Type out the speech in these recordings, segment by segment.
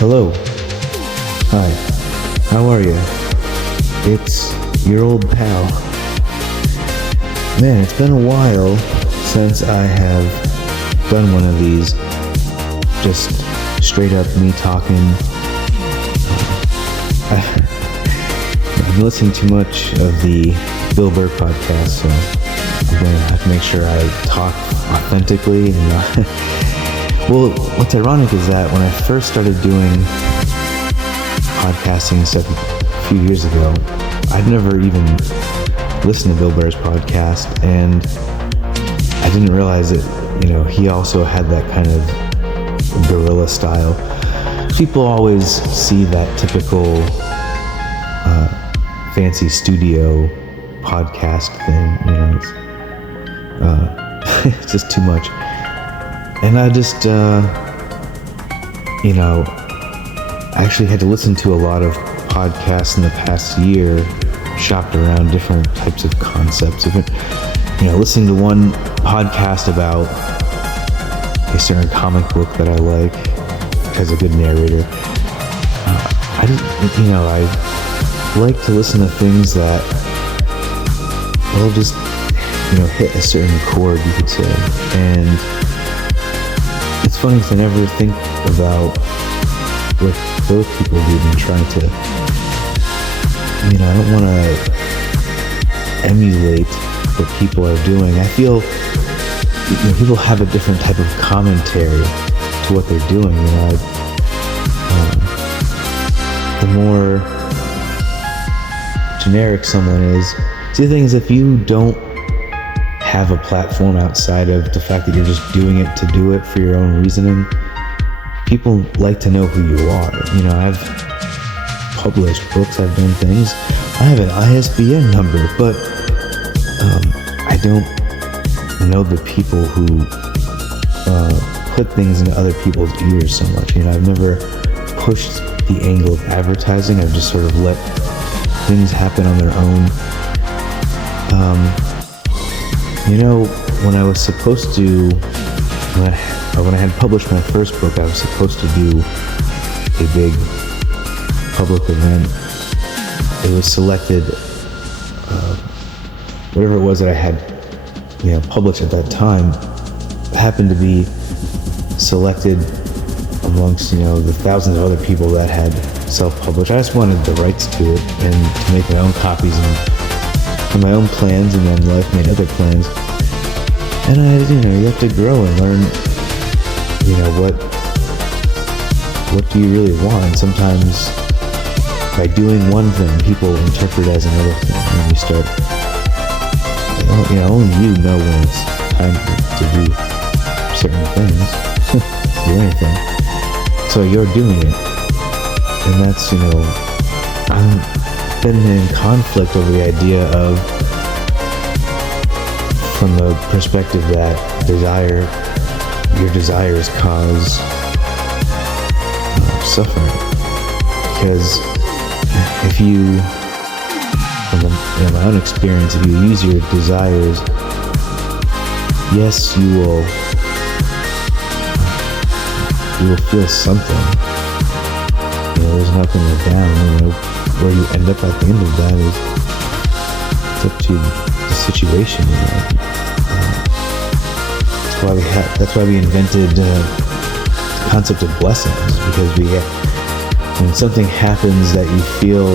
Hello. Hi. How are you? It's your old pal. Man, it's been a while since I have done one of these. Just straight up me talking. I've been listening too much of the Bill Burr podcast, so I'm going to have to make sure I talk authentically. And, well, what's ironic is that when I first started doing podcasting and stuff a few years ago, I'd never even listened to Bill Burr's podcast, and I didn't realize that, he also had that kind of guerrilla style. People always see that typical fancy studio podcast thing, it's just too much. And I just, I actually had to listen to a lot of podcasts in the past year, shopped around different types of concepts. Listening to one podcast about a certain comic book that I like, has a good narrator. I like to listen to things that will just, hit a certain chord, you could say. And it's funny because I never think about what those people do and trying to, I don't want to emulate what people are doing. I feel people have a different type of commentary to what they're doing. The more generic someone is. See, the thing is, if you don't have a platform outside of the fact that you're just doing it to do it for your own reasoning, people like to know who you are. I've published books, I've done things. I have an ISBN number, but I don't know the people who put things into other people's ears so much. I've never pushed the angle of advertising. I've just sort of let things happen on their own. When I was supposed to, when I had published my first book, I was supposed to do a big public event. It was selected, whatever it was that I had, published at that time, happened to be selected amongst, the thousands of other people that had self-published. I just wanted the rights to it and to make my own copies and my own plans, and then life made other plans. And you have to grow and learn, what do you really want? And sometimes by doing one thing, people interpret as another thing, and you start, only you know when it's time to do certain things, do anything. So you're doing it, and that's, I've been in conflict over the idea of, from the perspective that your desires cause suffering. Because if you, from my own experience, if you use your desires, yes, you will feel something. There's nothing down. Where you end up at the end of that is it's up to the situation. That's why we invented the concept of blessings, because when something happens that you feel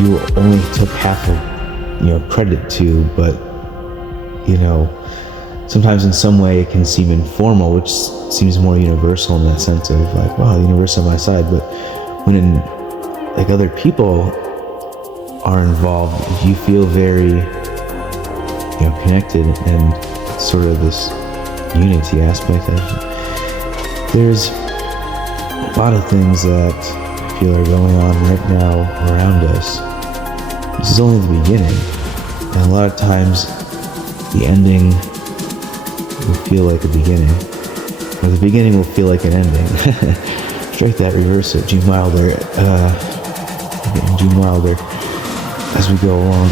you only took half of credit to, but sometimes in some way it can seem informal, which seems more universal in that sense of like, wow, the universe on my side. But when other people are involved, you feel very connected, and sort of this unity aspect. There's a lot of things that I feel are going on right now around us. This is only the beginning, and a lot of times the ending will feel like a beginning, or the beginning will feel like an ending. Strike that reverse of Gene Wilder, as we go along.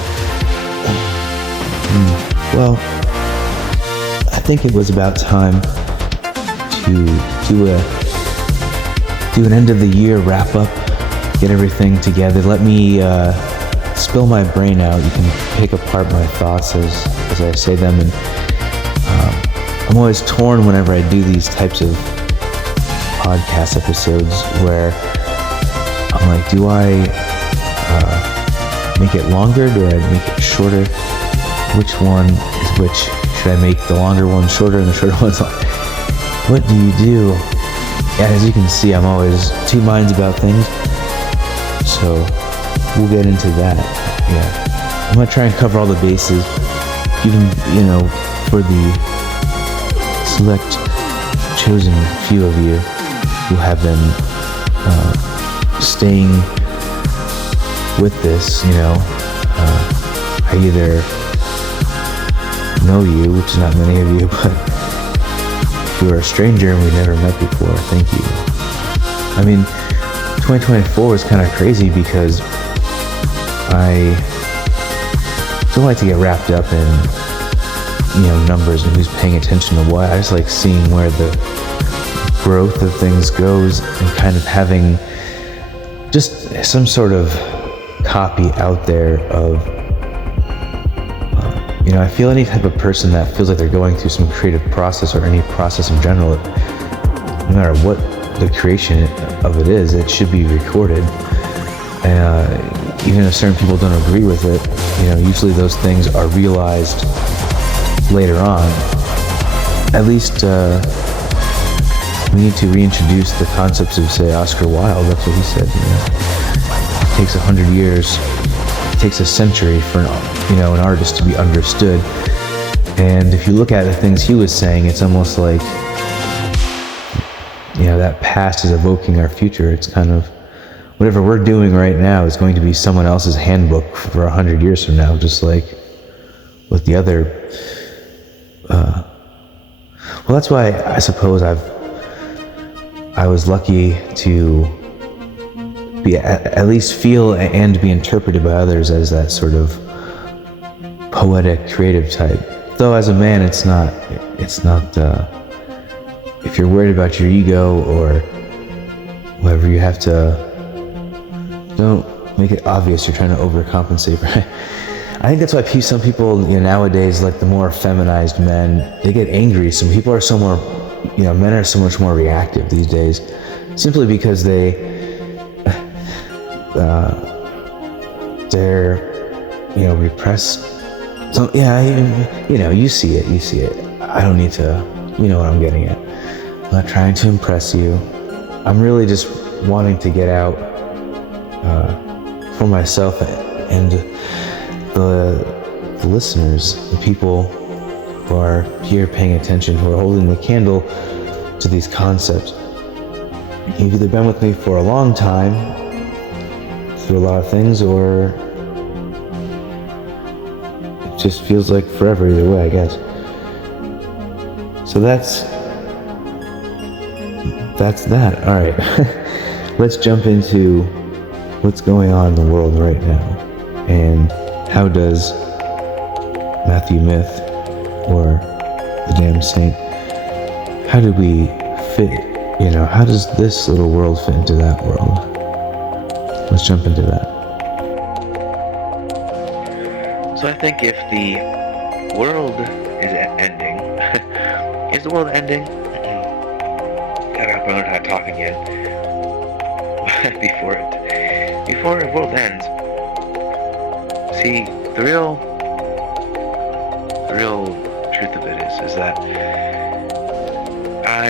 Well, I think it was about time to do a do an end of the year wrap up, get everything together. Let me spill my brain out. You can pick apart my thoughts as I say them, and I'm always torn whenever I do these types of podcast episodes where I'm like, do I make it longer? Do I make it shorter? Which one is which? Should I make the longer one shorter and the shorter ones longer? What do you do? Yeah, as you can see, I'm always two minds about things. So we'll get into that. Yeah, I'm gonna try and cover all the bases, even for the select chosen few of you who have been staying with this. I either know you, which is not many of you, but if you are a stranger and we never met before, thank you. I mean, 2024 was kind of crazy because I don't like to get wrapped up in numbers and who's paying attention to what. I just like seeing where the growth of things goes and kind of having just some sort of copy out there of I feel any type of person that feels like they're going through some creative process or any process in general, no matter what the creation of it is, it should be recorded. Even if certain people don't agree with it, usually those things are realized later on. At least we need to reintroduce the concepts of, say, Oscar Wilde. That's what he said. It takes 100 years. It takes a century for an artist to be understood. And if you look at the things he was saying, it's almost like that past is evoking our future. It's kind of whatever we're doing right now is going to be someone else's handbook for 100 years from now, just like with the other. Well, that's why I suppose I was lucky to be at least feel and be interpreted by others as that sort of poetic, creative type. Though as a man, it's not. If you're worried about your ego or whatever, you have to. Don't make it obvious you're trying to overcompensate, right? I think that's why some people nowadays, like the more feminized men, they get angry. Some people are so more, men are so much more reactive these days, simply because they're repressed. So you see it. I don't need to, what I'm getting at. I'm not trying to impress you. I'm really just wanting to get out for myself and the listeners, the people who are here paying attention, who are holding the candle to these concepts. You've either been with me for a long time, through a lot of things, or it just feels like forever either way, I guess. So that's that. All right. Let's jump into what's going on in the world right now. And how does Matthew Myth, or the damn saint, how do we fit, how does this little world fit into that world? Let's jump into that. So I think if the world is ending, is the world ending? God, I hope I learned how to talk again. Before the world ends, see, the real truth of it is that I,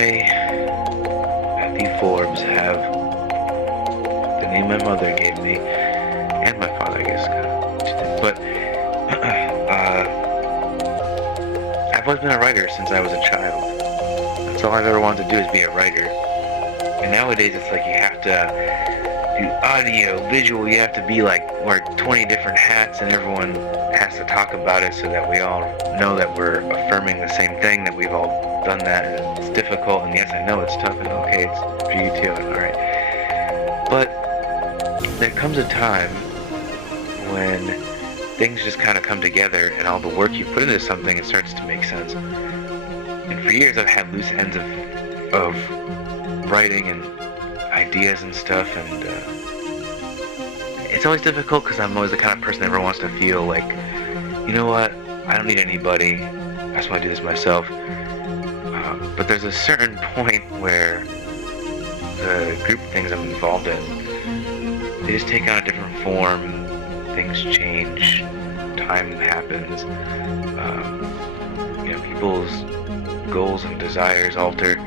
Matthew Forbes, have the name my mother gave me, and my father, I guess, but I've always been a writer since I was a child. That's all I've ever wanted to do, is be a writer. And nowadays it's like you have to do audio, visual, you have to be like, wear 20 different hats, and everyone has to talk about it so that we all know that we're affirming the same thing, that we've all done that, and it's difficult, and yes, I know it's tough, and okay, it's for you too, and alright. But there comes a time when things just kind of come together, and all the work you put into something, it starts to make sense. And for years I've had loose ends of writing, and ideas and stuff, and it's always difficult because I'm always the kind of person that never wants to feel like, you know what, I don't need anybody, I just want to do this myself. But there's a certain point where the group things I'm involved in, they just take on a different form, things change, time happens, people's goals and desires alter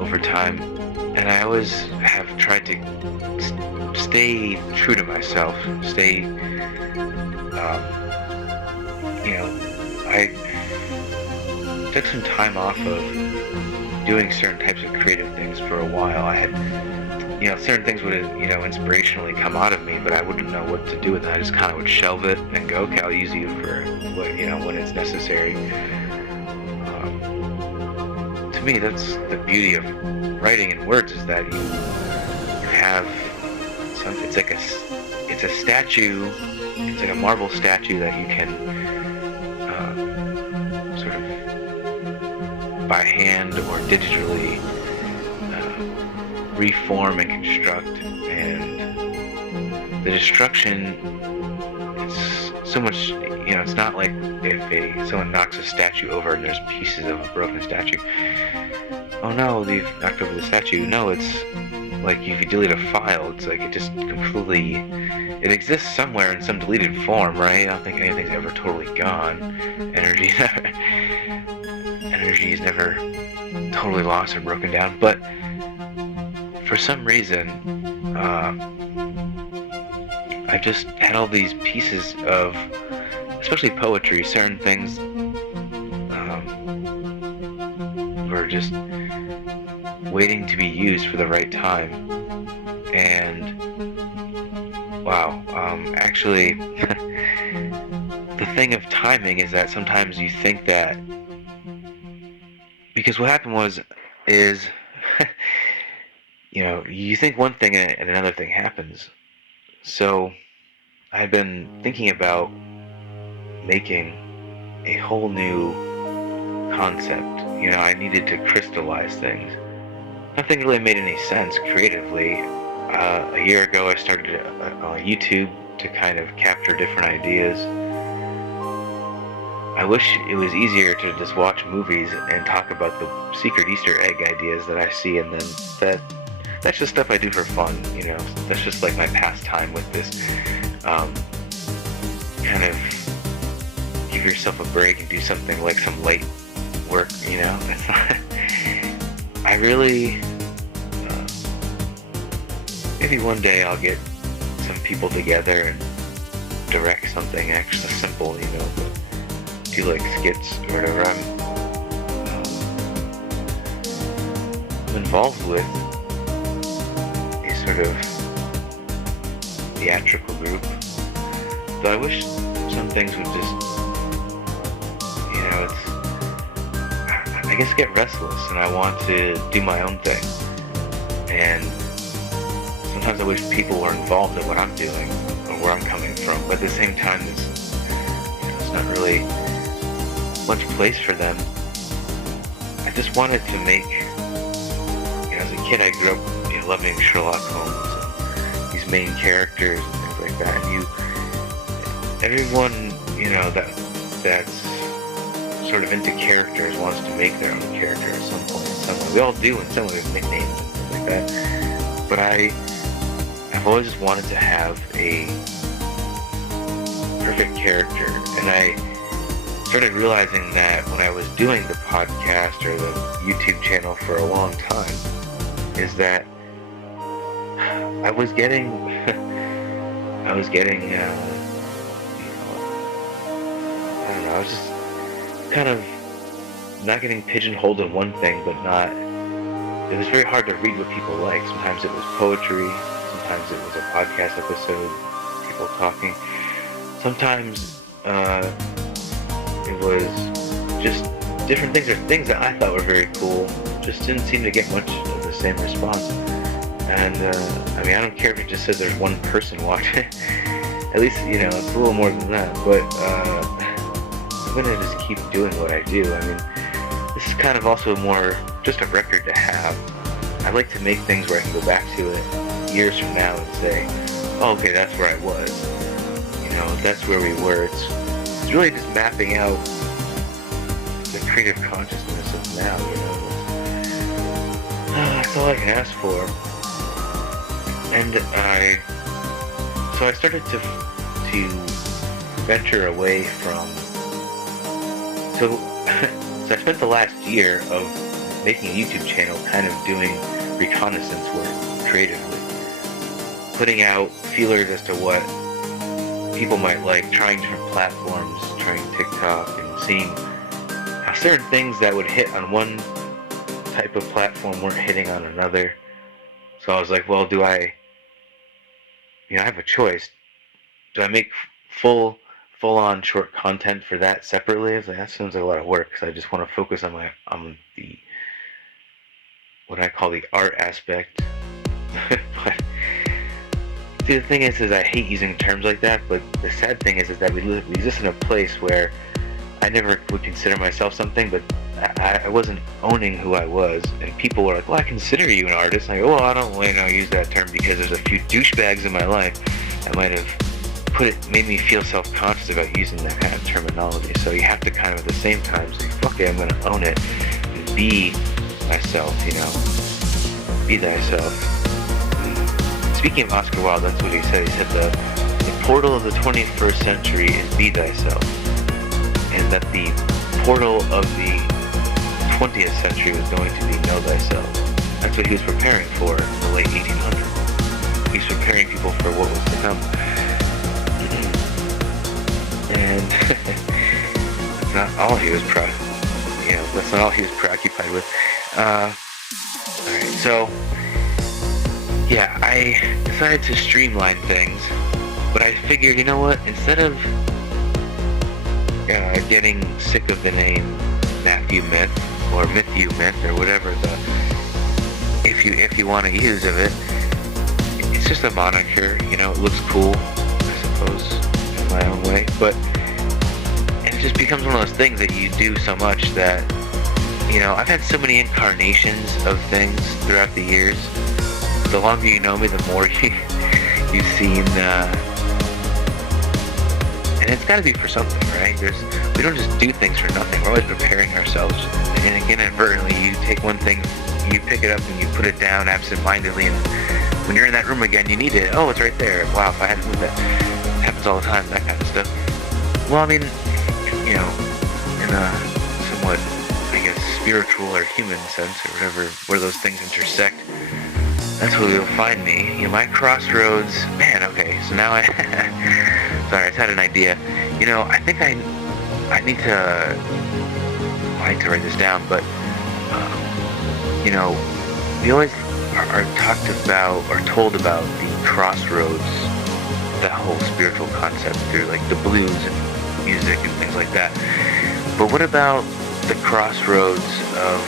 over time, and I always have tried to stay true to myself, I took some time off of doing certain types of creative things for a while. I had, certain things would, inspirationally come out of me, but I wouldn't know what to do with it. I just kind of would shelve it and go, okay, I'll use you for when it's necessary. To me, that's the beauty of writing in words, is that you have it's a statue, it's like a marble statue that you can sort of by hand or digitally reform and construct, and the destruction is so much, it's not like if someone knocks a statue over and there's pieces of a broken statue. Oh no, they've knocked over the statue. No, it's like if you delete a file, it's like it just completely, it exists somewhere in some deleted form, right? I don't think anything's ever totally gone. Energy is never totally lost or broken down, but for some reason, I've just had all these pieces of, especially poetry, certain things were just waiting to be used for the right time. And wow, actually, the thing of timing is that sometimes you think that, because what happened is you think one thing and another thing happens. So I've been thinking about making a whole new concept. I needed to crystallize things. Nothing really made any sense creatively. A year ago I started on YouTube to kind of capture different ideas. I wish it was easier to just watch movies and talk about the secret Easter egg ideas that I see, and then that's just stuff I do for fun, That's just like my pastime with this. Kind of give yourself a break and do something like some light work, It's not, I really, maybe one day I'll get some people together and direct something actually simple, but do like skits or whatever. I'm involved with sort of theatrical group, though I wish some things would just, I guess get restless, and I want to do my own thing, and sometimes I wish people were involved in what I'm doing or where I'm coming from, but at the same time it's not really much place for them. I just wanted to make, as a kid I grew up loving Sherlock Holmes and these main characters and things like that, and everyone that's sort of into characters wants to make their own character at some point, in some way. We all do in some way, with nicknames and things like that. But I've always just wanted to have a perfect character, and I started realizing that when I was doing the podcast or the YouTube channel for a long time, is that I was getting, I was just kind of not getting pigeonholed in one thing, but it was very hard to read what people like. Sometimes it was poetry, sometimes it was a podcast episode, people talking. Sometimes it was just different things, or things that I thought were very cool, just didn't seem to get much of the same response. And I don't care if it just says there's one person watching. At least, it's a little more than that. But I'm gonna just keep doing what I do. This is kind of also more just a record to have. I like to make things where I can go back to it years from now and say, oh, okay, that's where I was. That's where we were. It's really just mapping out the creative consciousness of now, That's all I can ask for. And so I started to venture away from, so I spent the last year of making a YouTube channel kind of doing reconnaissance work creatively, putting out feelers as to what people might like, trying different platforms, trying TikTok, and seeing how certain things that would hit on one type of platform weren't hitting on another. So I was like, well, do I have a choice. Do I make full-on short content for that separately? I was like, that sounds like a lot of work, because I just want to focus on the what I call the art aspect. But see, the thing is I hate using terms like that, but the sad thing is that we exist in a place where I never would consider myself something, but I wasn't owning who I was, and people were like, well, I consider you an artist. And I go, well, I don't use that term because there's a few douchebags in my life that might have made me feel self-conscious about using that kind of terminology. So you have to kind of at the same time say, fuck it, I'm going to own it and be myself, be thyself. Speaking of Oscar Wilde, that's what he said. He said the portal of the 21st century is be thyself, and that the portal of the 20th century was going to be know thyself. That's what he was preparing for in the late 1800s. He's preparing people for what was to come. And that's not all he was that's not all he was preoccupied with. Alright, so yeah, I decided to streamline things, but I figured, instead of getting sick of the name Matthew Myth or Myth or whatever if you want to use of it, it's just a moniker. It looks cool, I suppose, in my own way, and it just becomes one of those things that you do so much that I've had so many incarnations of things throughout the years. The longer you know me, the more you've seen, and it's got to be for something, right? We don't just do things for nothing. We're always preparing ourselves. And again, inadvertently, you take one thing, you pick it up and you put it down absent-mindedly, and when you're in that room again, you need it. Oh, it's right there. Wow, if I hadn't moved that. It happens all the time, that kind of stuff. Well, I mean, in a somewhat, I guess, spiritual or human sense, or where those things intersect, that's where you'll find me. My crossroads, man, okay, so now sorry, I just had an idea. I think I need to, write this down, but, we always are talked about or told about the crossroads, that whole spiritual concept through, like, the blues and music and things like that. But what about the crossroads of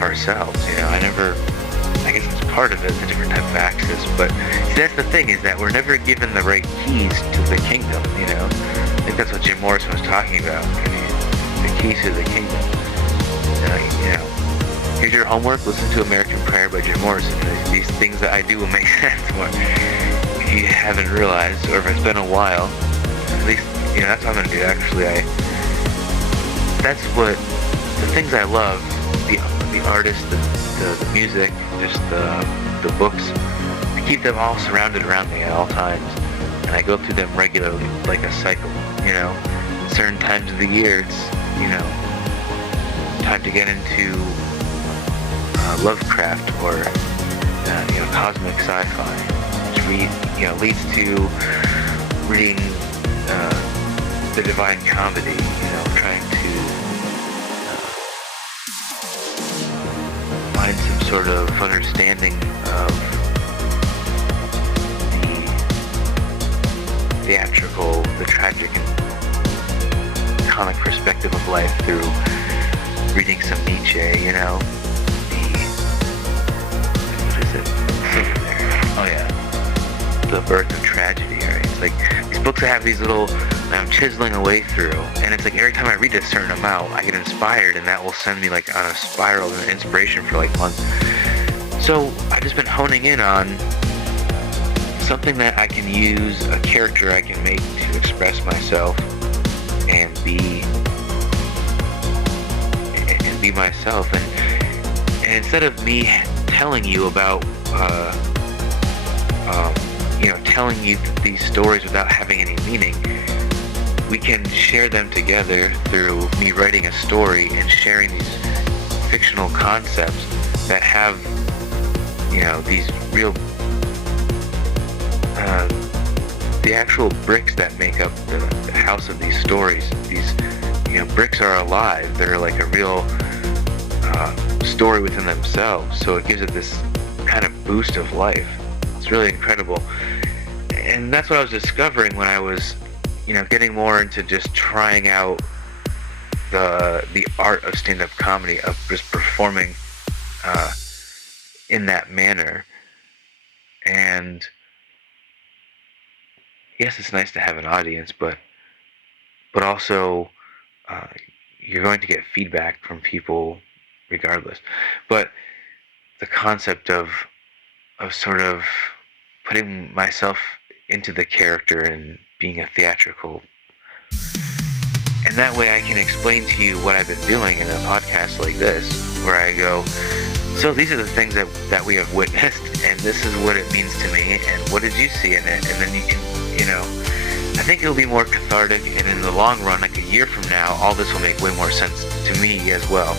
ourselves? I guess it's part of it, it's a different type of access, but see, that's the thing, is that we're never given the right keys to the kingdom, I think that's what Jim Morrison was talking about, the keys to the kingdom. Here's your homework, listen to American Prayer by Jim Morrison. These things that I do will make sense more. If you haven't realized, or if it's been a while, at least, that's what I'm going to do, actually. That's what, the things I love, the artists, the music, just the books, I keep them all surrounded around me at all times, and I go through them regularly, like a cycle, certain times of the year, it's, time to get into Lovecraft or, cosmic sci-fi, which leads to reading the Divine Comedy, trying to find some sort of understanding of the theatrical, the tragic, and comic perspective of life through reading some Nietzsche, what is it? Oh yeah, The Birth of Tragedy, right? It's like these books that have these little I'm chiseling away through, and it's like every time I read a certain amount, I get inspired, and that will send me like on a spiral of inspiration for like months. So I've just been honing in on something that I can use, a character I can make to express myself and be myself. And instead of me telling you about telling you these stories without having any meaning, we can share them together through me writing a story and sharing these fictional concepts that have, these real, the actual bricks that make up the house of these stories. These, bricks are alive. They're like a real story within themselves. So it gives it this kind of boost of life. It's really incredible. And that's what I was discovering when I was, getting more into just trying out the art of stand-up comedy, of just performing in that manner. And yes, it's nice to have an audience, but also you're going to get feedback from people regardless. But the concept of sort of putting myself into the character and being a theatrical, and that way I can explain to you what I've been doing in a podcast like this, where I go, so these are the things that we have witnessed, and this is what it means to me, and what did you see in it? And then you can, I think it'll be more cathartic, and in the long run, like a year from now, all this will make way more sense to me as well.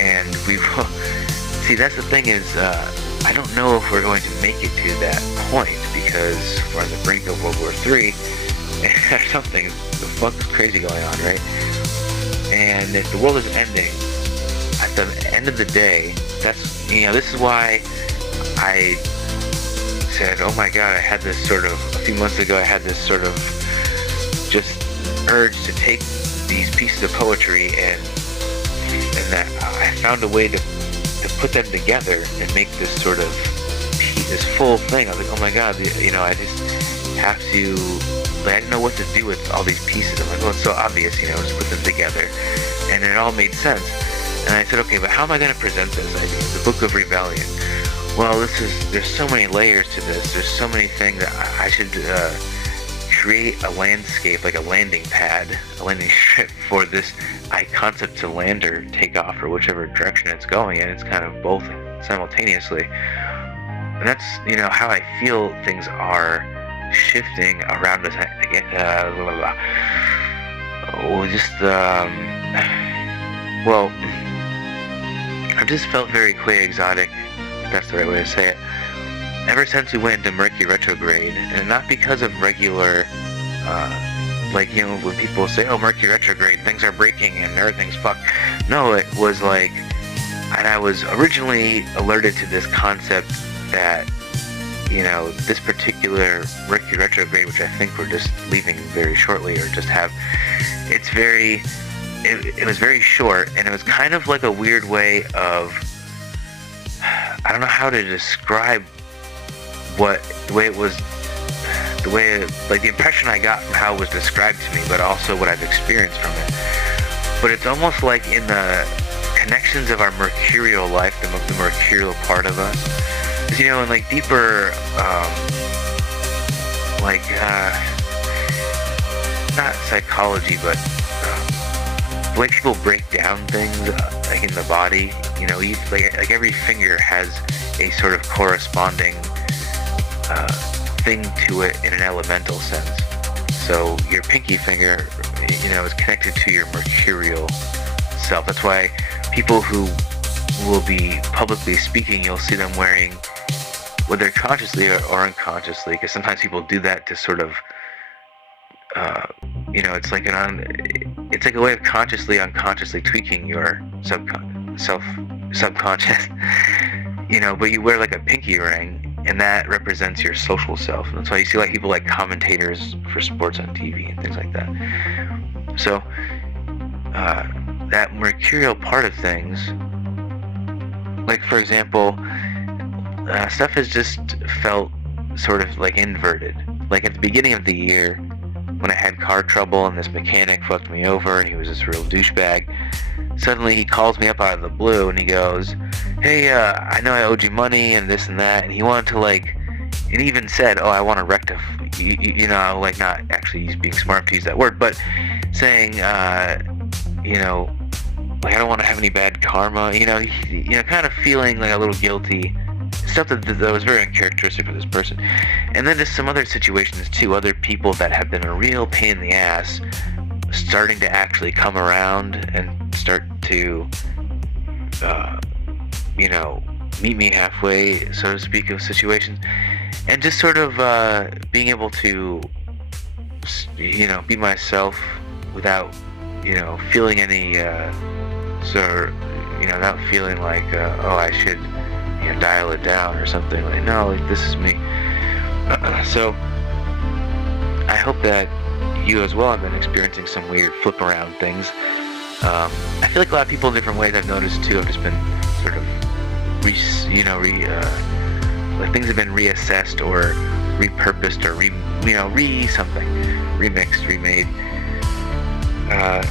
And we will, see, that's the thing is, I don't know if we're going to make it to that point, because we're on the brink of World War III, or something. The fuck is crazy going on, right? And if the world is ending, at the end of the day, that's, this is why I said, oh my god, I had this sort of, a few months ago, I had this sort of just urge to take these pieces of poetry and that I found a way to put them together and make this sort of this full thing. I was like, oh my god, I just have to, I didn't know what to do with all these pieces. I'm like, well, it's so obvious, just put them together. And it all made sense. And I said, okay, but how am I going to present this? The Book of Rebellion. Well, there's so many layers to this. There's so many things that I should create a landscape, like a landing pad, a landing strip for this concept to land or take off or whichever direction it's going in. It's kind of both simultaneously. And that's, how I feel things are shifting around us. I've just felt very queer exotic, if that's the right way to say it, ever since we went into Mercury retrograde. And not because of regular, when people say, oh, Mercury retrograde, things are breaking and everything's fucked. No, it was like, and I was originally alerted to this concept that, this particular Mercury retrograde, which I think we're just leaving very shortly, or just have, it was very short, and it was kind of like a weird way of, I don't know how to describe the impression I got from how it was described to me, but also what I've experienced from it. But it's almost like in the connections of our mercurial life, the mercurial part of us, in like deeper, not psychology, but the way people break down things, like in the body, like every finger has a sort of corresponding thing to it in an elemental sense. So your pinky finger, is connected to your mercurial self. That's why people who will be publicly speaking, you'll see them wearing, whether consciously or unconsciously, because sometimes people do that to sort of, it's like a way of unconsciously tweaking your subconscious, but you wear like a pinky ring, and that represents your social self. And that's why you see like people like commentators for sports on TV and things like that. So that mercurial part of things, like for example, stuff has just felt sort of like inverted. Like at the beginning of the year, when I had car trouble and this mechanic fucked me over and he was this real douchebag, suddenly he calls me up out of the blue and he goes, hey, I know I owed you money and this and that, and he wanted to and he even said, oh, I want to rectify, like not actually being smart to use that word, but saying, like I don't want to have any bad karma, kind of feeling like a little guilty, stuff that was very uncharacteristic of this person. And then just some other situations too, other people that have been a real pain in the ass, starting to actually come around and start to, meet me halfway, so to speak, of situations, and just sort of being able to, be myself without, feeling any without feeling like, oh, I should, dial it down or something. Like, no, like, this is me. So I hope that you as well have been experiencing some weird flip around things. I feel like a lot of people in different ways I've noticed too have just been sort of like things have been reassessed or repurposed or something, remixed, remade,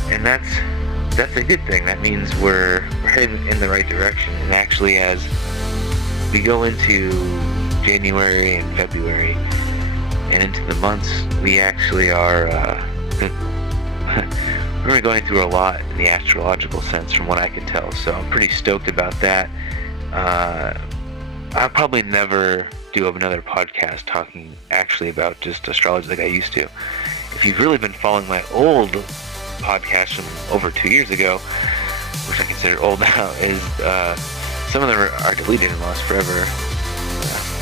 and that's a good thing. That means we're heading in the right direction. And actually, as we go into January and February and into the months, we actually are we're really going through a lot in the astrological sense, from what I can tell. So I'm pretty stoked about that. I'll probably never do another podcast talking actually about just astrology like I used to. If you've really been following my old podcast from over 2 years ago, which I consider old now, is some of them are deleted and lost forever.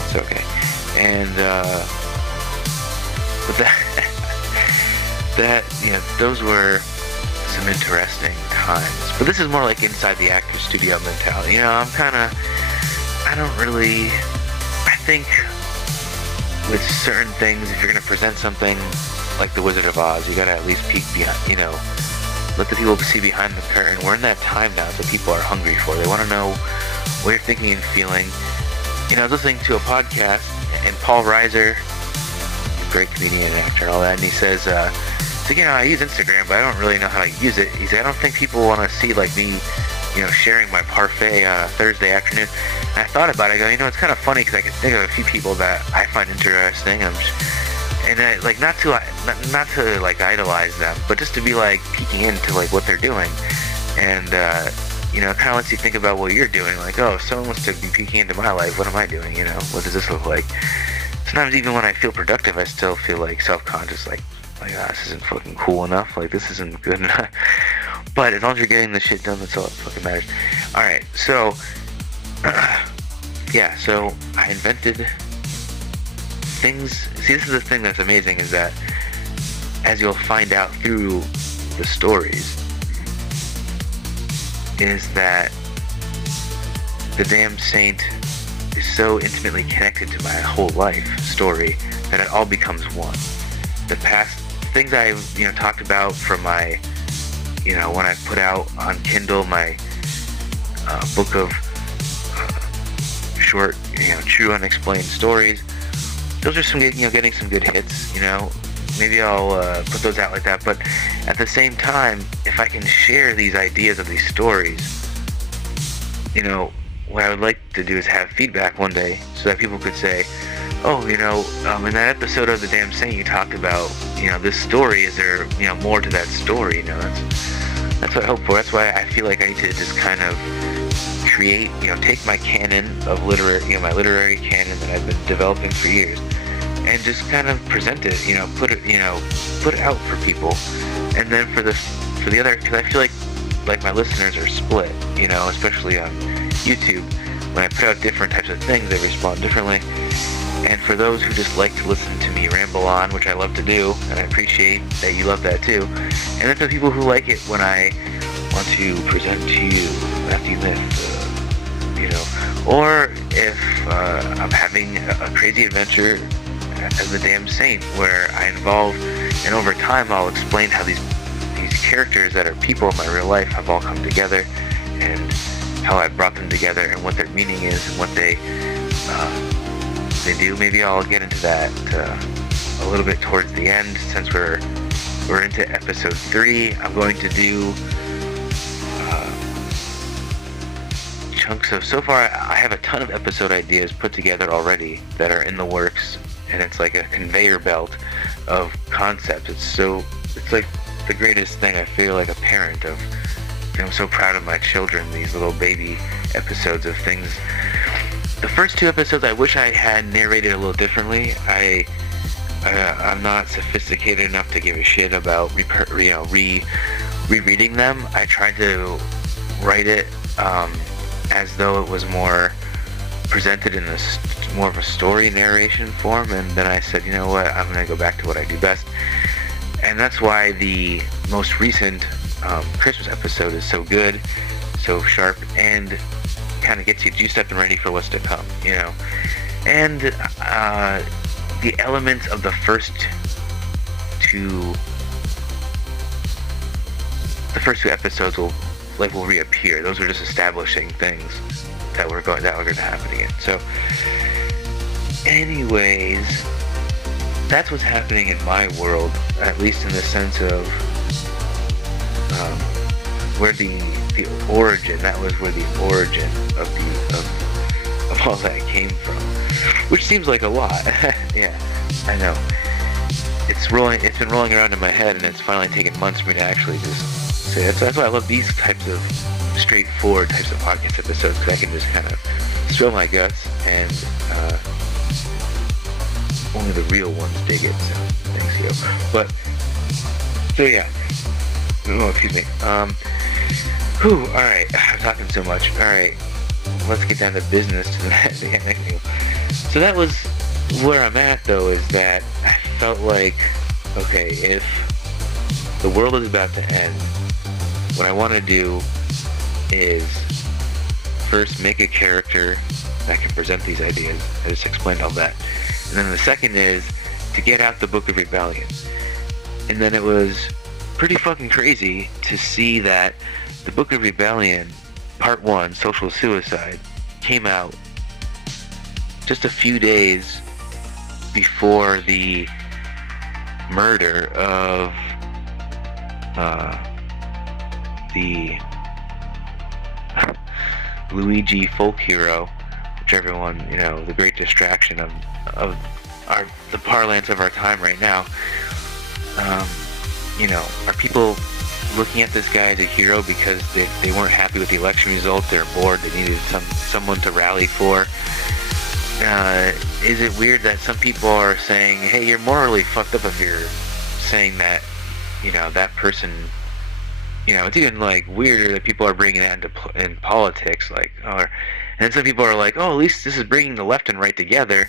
It's okay. And but those were some interesting times. But this is more like inside the actor's studio mentality. I think with certain things, if you're going to present something like The Wizard of Oz, you got to at least peek behind, let the people see behind the curtain. We're in that time now that people are hungry for. They want to know what you're thinking and feeling. I was listening to a podcast, and Paul Reiser, great comedian and actor and all that, and he says, I use Instagram, but I don't really know how to use it. He said, I don't think people want to see like me, sharing my parfait on a Thursday afternoon. And I thought about it. I go, it's kind of funny because I can think of a few people that I find interesting. Not to like idolize them, but just to be like peeking into like what they're doing, and kind of lets you think about what you're doing. Like, oh, if someone wants to be peeking into my life, what am I doing? What does this look like? Sometimes even when I feel productive, I still feel like self-conscious, like, this isn't fucking cool enough. Like, this isn't good enough. But as long as you're getting the shit done, that's all that fucking matters. Alright, so, so I invented things. See, this is the thing that's amazing, is that as you'll find out through the stories, is that the damn saint is so intimately connected to my whole life story that it all becomes one. The past things I talked about from my when I put out on Kindle my book of short true unexplained stories, those are some getting some good hits. Maybe I'll put those out like that. But at the same time, if I can share these ideas of these stories, what I would like to do is have feedback one day so that people could say, oh, in that episode of The Damn Saint you talked about, this story, is there, more to that story? That's what I hope for. That's why I feel like I need to just kind of create, take my canon of my literary canon that I've been developing for years, and just kind of present it, put it out for people. And then for the other, because I feel like my listeners are split, especially on YouTube. When I put out different types of things, they respond differently. And for those who just like to listen to me ramble on, which I love to do, and I appreciate that you love that too. And then for the people who like it when I want to present to you Matthew Myth, or if I'm having a crazy adventure as the Damn Saint, where I involve, and over time I'll explain how these characters that are people in my real life have all come together, and how I brought them together, and what their meaning is, and what they do. Maybe I'll get into that a little bit towards the end, since we're We're into episode 3. I'm going to do chunks of, so far I have a ton of episode ideas put together already that are in the works, and it's like a conveyor belt of concepts. It's like the greatest thing. I feel like a parent of, I'm so proud of my children, these little baby episodes of things. The first 2 episodes I wish I had narrated a little differently. I'm not sophisticated enough to give a shit about rereading them. I tried to write it as though it was more presented in more of a story narration form, and then I said, you know what, I'm going to go back to what I do best. And that's why the most recent Christmas episode is so good, so sharp, and kind of gets you juiced up and ready for what's to come, you know. And the elements of the first two episodes will reappear. Those are just establishing things that were going to happen again. So, anyways, that's what's happening in my world, at least in the sense of where the origin. That was where the origin of all that came from, which seems like a lot. Yeah, I know. It's been rolling around in my head, and it's finally taken months for me to actually just say it. So that's why I love these types of straightforward types of podcast episodes, because I can just kind of spill my guts, and only the real ones dig it. So thanks, yo. But so yeah. Oh, excuse me. All right. I'm talking so much. All right. Let's get down to business to the end. So that was where I'm at, though, is that I felt like, okay, if the world is about to end, what I want to do is first make a character that can present these ideas. I just explained all that. And then the second is to get out the Book of Rebellion. And then it was pretty fucking crazy to see that the Book of Rebellion, Part 1, Social Suicide, came out just a few days before the murder of the Luigi folk hero, which everyone, you know, the great distraction of the parlance of our time right now. You know, are people looking at this guy as a hero because they weren't happy with the election result? They're bored. They needed someone to rally for. Is it weird that some people are saying, hey, you're morally fucked up if you're saying that, you know, that person, you know, it's even like weirder that people are bringing that in politics, like, and then some people are like, oh, at least this is bringing the left and right together.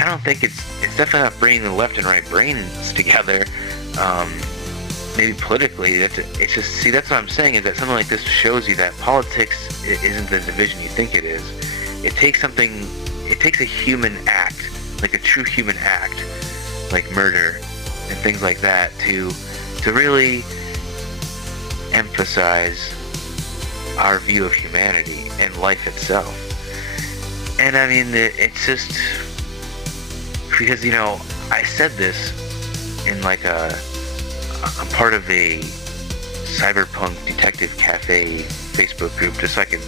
I don't think it's definitely not bringing the left and right brains together. Maybe politically, it's just, see, that's what I'm saying, is that something like this shows you that politics isn't the division you think it is. It takes a human act, like a true human act, like murder and things like that, to really emphasize our view of humanity and life itself. And I mean, it's just because, you know, I said this in like I'm part of a cyberpunk detective cafe Facebook group, just so I can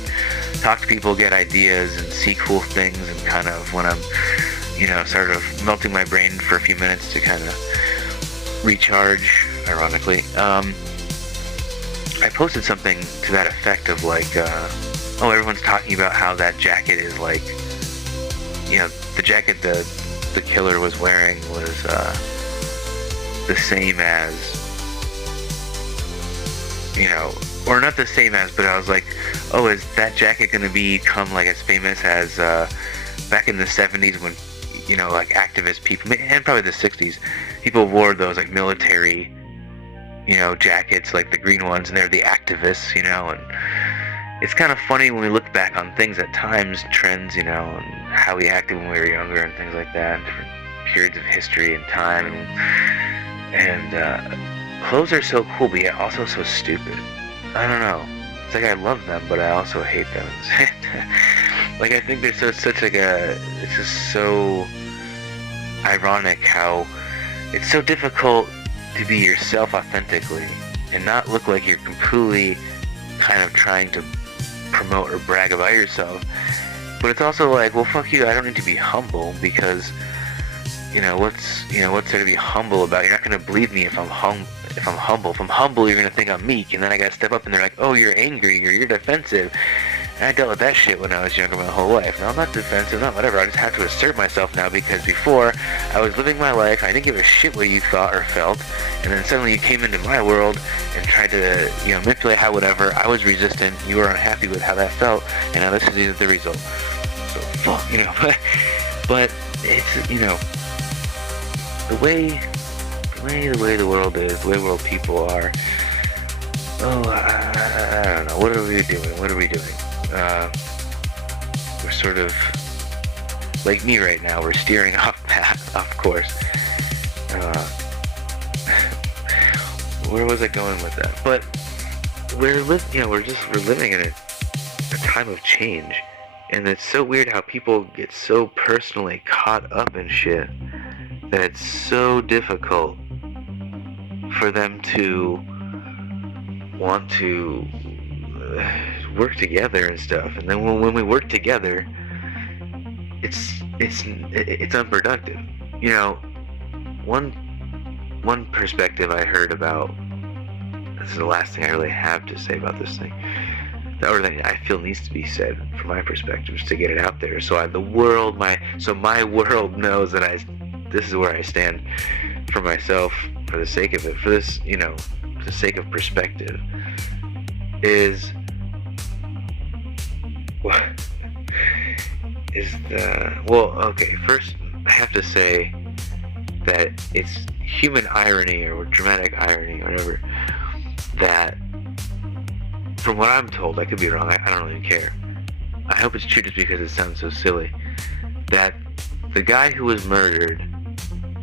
talk to people, get ideas, and see cool things, and kind of when I'm, you know, sort of melting my brain for a few minutes to kind of recharge, ironically. I posted something to that effect of like, everyone's talking about how that jacket is like, you know, the jacket the killer was wearing was the same as, you know, or not the same as, but I was like, oh, is that jacket going to become like as famous as back in the 70s when, you know, like activist people, and probably the 60s, people wore those like military, you know, jackets, like the green ones, and they're the activists, you know, and it's kind of funny when we look back on things at times, trends, you know, and how we acted when we were younger and things like that, and different periods of history and time, and clothes are so cool, but yet also so stupid. I don't know. It's like I love them, but I also hate them. Like, I think they're such like it's just so ironic how it's so difficult to be yourself authentically and not look like you're completely kind of trying to promote or brag about yourself. But it's also like, well, fuck you, I don't need to be humble because, what's there to be humble about? You're not going to believe me if I'm humble. If I'm humble, you're going to think I'm meek, and then I got to step up and they're like, oh, you're angry or you're defensive. And I dealt with that shit when I was younger my whole life. Now I'm not defensive, not whatever. I just have to assert myself now because before I was living my life, I didn't give a shit what you thought or felt, and then suddenly you came into my world and tried to, manipulate how whatever. I was resistant. You were unhappy with how that felt, and now this is the result. So fuck, but it's, the way the world is, the way world people are. Oh, I don't know. What are we doing? We're sort of like me right now. We're steering off path, of course. Where was I going with that? But we're living in a time of change, and it's so weird how people get so personally caught up in shit that it's so difficult for them to want to work together and stuff. And then when we work together, it's unproductive. One perspective I heard about, this is the last thing I really have to say about this thing, or that I feel needs to be said from my perspective, just to get it out there. So my world knows that this is where I stand for myself, for the sake of it, for this, for the sake of perspective, is what is first I have to say that it's human irony or dramatic irony or whatever, that from what I'm told, I could be wrong, I don't even care, I hope it's true just because it sounds so silly, that the guy who was murdered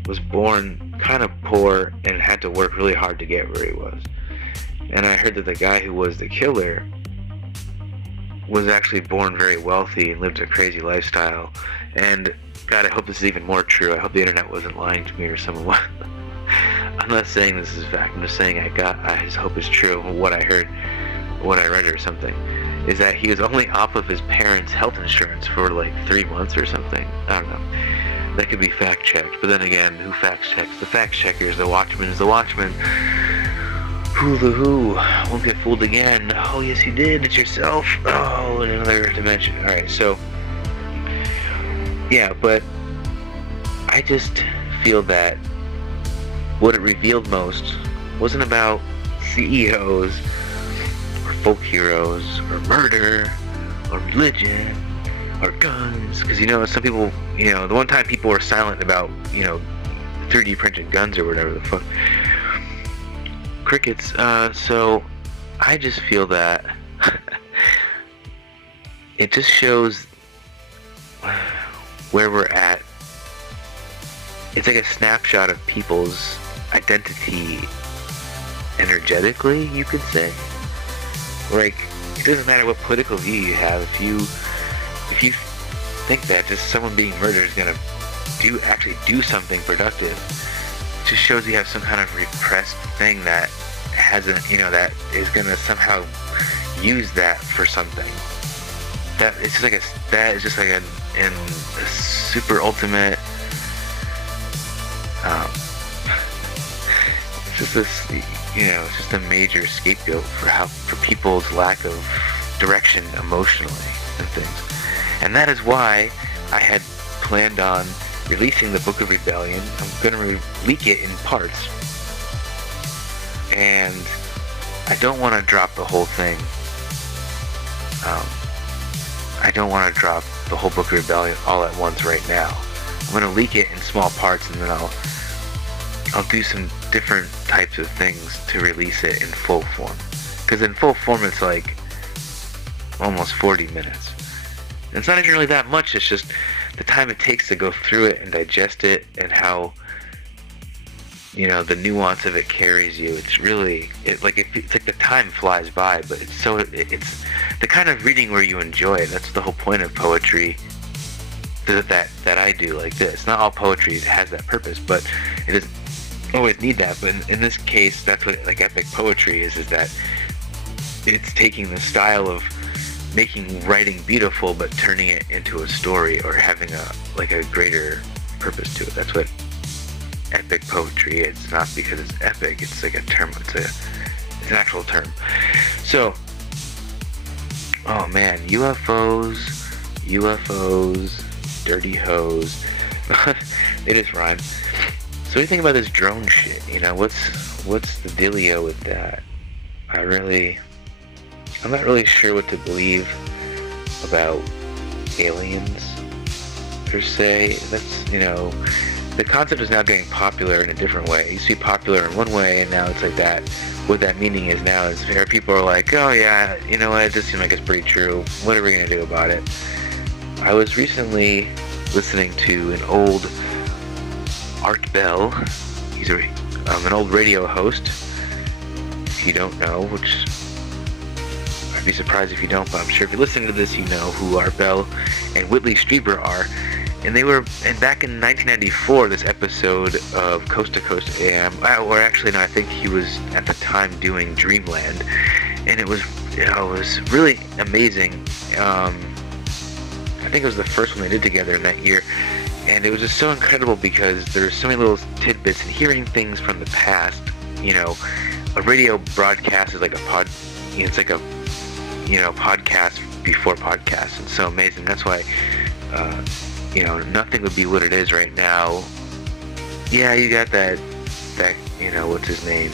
was born kind of poor and had to work really hard to get where he was. And I heard that the guy who was the killer was actually born very wealthy and lived a crazy lifestyle. And God, I hope this is even more true. I hope the internet wasn't lying to me or someone. I'm not saying this is fact. I'm just saying I just hope it's true. What I heard, what I read or something, is that he was only off of his parents' health insurance for like 3 months or something. I don't know. That could be fact checked, but then again, who fact checks? The fact checkers, the watchman is the watchman. Who the who? Won't get fooled again. Oh yes you did, it's yourself. Oh, in another dimension. Alright, so yeah, but I just feel that what it revealed most wasn't about CEOs or folk heroes or murder or religion or guns, because some people, the one time people were silent about 3D printed guns or whatever the fuck, crickets. So I just feel that it just shows where we're at. It's like a snapshot of people's identity energetically, you could say. Like, it doesn't matter what political view you have, if you think that just someone being murdered is gonna actually do something productive, it just shows you have some kind of repressed thing that hasn't, that is gonna somehow use that for something. That it's just like a super ultimate. It's just this, it's just a major scapegoat for people's lack of direction emotionally and things. And that is why I had planned on releasing the Book of Rebellion. I'm going to leak it in parts. And I don't want to drop the whole thing. I don't want to drop the whole Book of Rebellion all at once right now. I'm going to leak it in small parts, and then I'll do some different types of things to release it in full form. Because in full form it's like almost 40 minutes. And it's not even really that much, it's just the time it takes to go through it and digest it, and how the nuance of it carries you. It's really, it's like the time flies by, but it's the kind of reading where you enjoy it. That's the whole point of poetry that I do like this. Not all poetry has that purpose, but it is always need that, but in this case, that's what like epic poetry is that it's taking the style of making writing beautiful but turning it into a story or having a greater purpose to it. That's what epic poetry is. It's not because it's epic, it's like a term, it's an actual term. So, oh man, UFOs, dirty hoes. They just rhyme. So what do you think about this drone shit? You know, what's the dealio with that? I'm not really sure what to believe about aliens, per se. That's, the concept is now getting popular in a different way. It used to be popular in one way, and now it's like that. What that meaning is now is where people are like, oh yeah, you know what, it does seem like it's pretty true. What are we going to do about it? I was recently listening to an old Art Bell. He's an old radio host. If you don't know, which I'd be surprised if you don't, but I'm sure if you're listening to this, you know who Art Bell and Whitley Strieber are. And back in 1994, this episode of Coast to Coast AM, or actually no, I think he was at the time doing Dreamland, and it was really amazing. I think it was the first one they did together in that year, and it was just so incredible because there's so many little tidbits and hearing things from the past. A radio broadcast is like it's like a podcast before podcast, and so amazing. That's why nothing would be what it is right now. Yeah, you got that what's his name?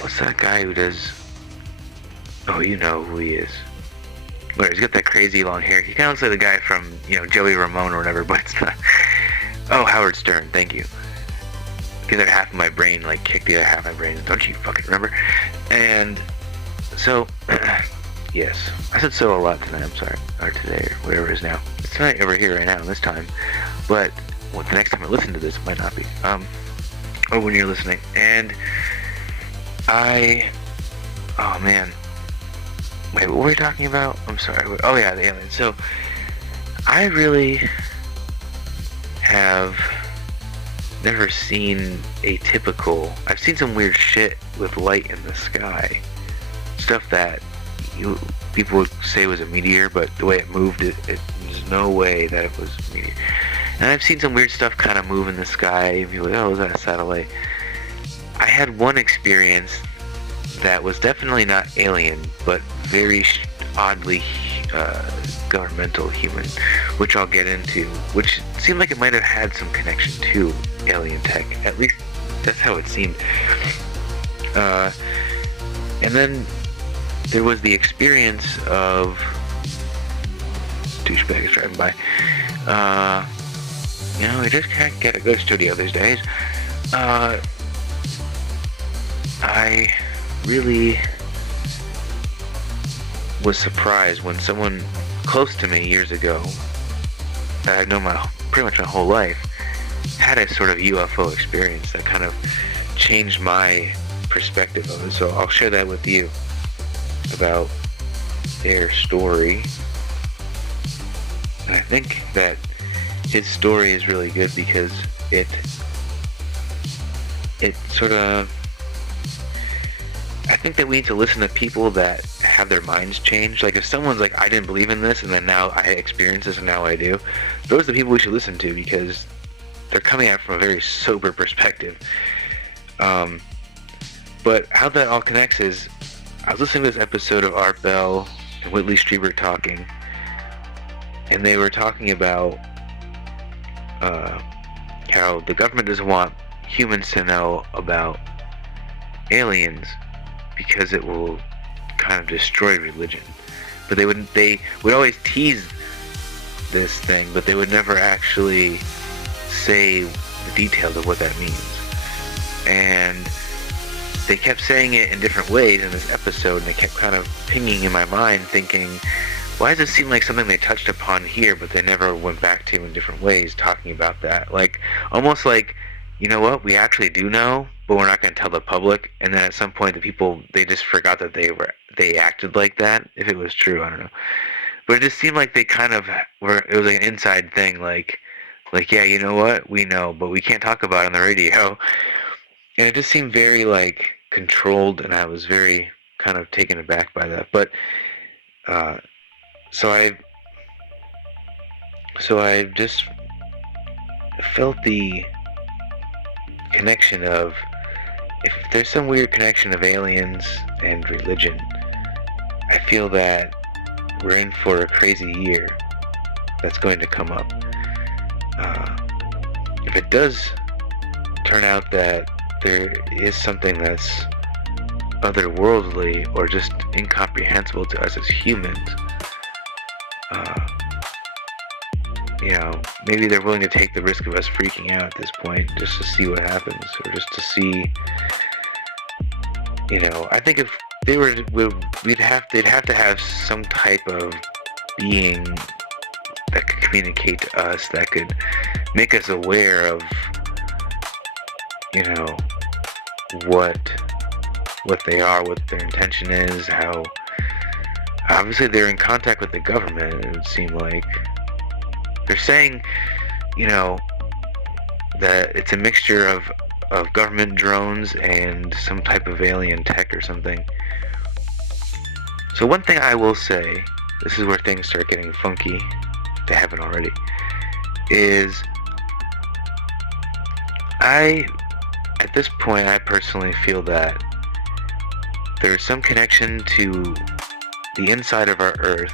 What's that guy who does? Oh, you know who he is. Where he's got that crazy long hair. He kind of looks like the guy from Joey Ramone or whatever, but it's not. Oh, Howard Stern. Thank you. The other half of my brain kicked the other half of my brain. Don't you fucking remember? And so, yes, I said so a lot tonight. I'm sorry, or today, or whatever it is now. It's not over here right now this time, but the next time I listen to this, it might not be. Or when you're listening, and oh man, wait, what were we talking about? I'm sorry. Oh yeah, the aliens. So, I really have never seen I've seen some weird shit with light in the sky. Stuff that people would say was a meteor, but the way it moved, there's no way that it was a meteor. And I've seen some weird stuff kind of move in the sky, and people are like, oh, is that a satellite? I had one experience that was definitely not alien, but very oddly governmental human, which I'll get into, which seemed like it might have had some connection to alien tech. At least that's how it seemed. And then there was the experience of douchebags driving by. You just can't get a good studio these days. I really was surprised when someone close to me years ago, that I've known pretty much my whole life, had a sort of UFO experience that kind of changed my perspective of it. So I'll share that with you about their story. And I think that his story is really good because it sort of, I think that we need to listen to people that have their minds changed. Like if someone's like, I didn't believe in this, and then now I experience this and now I do, those are the people we should listen to because they're coming at it from a very sober perspective. But how that all connects is, I was listening to this episode of Art Bell and Whitley Strieber talking, and they were talking about how the government doesn't want humans to know about aliens because it will kind of destroy religion. But they would always tease this thing, but they would never actually say the details of what that means. And they kept saying it in different ways in this episode, and they kept kind of pinging in my mind, thinking, why does it seem like something they touched upon here, but they never went back to in different ways, talking about that? Like, almost like, you know what, we actually do know, but we're not going to tell the public. And then at some point, the people, they just forgot that they acted like that, if it was true, I don't know. But it just seemed like they kind of were, it was like an inside thing, like, Like, yeah, you know what? We know, but we can't talk about it on the radio. And it just seemed very, like, controlled, and I was very kind of taken aback by that. But, uh, so I, so I just felt the connection of, if there's some weird connection of aliens and religion, I feel that we're in for a crazy year that's going to come up. If it does turn out that there is something that's otherworldly or just incomprehensible to us as humans, uh, maybe they're willing to take the risk of us freaking out at this point just to see what happens, or just to see, I think if they were, they'd have to have some type of being that could communicate to us, that could make us aware of, what they are, what their intention is, how obviously they're in contact with the government. It would seem like they're saying, that it's a mixture of government drones and some type of alien tech or something. So one thing I will say, this is where things start getting funky, if they haven't already, is at this point, I personally feel that there's some connection to the inside of our Earth,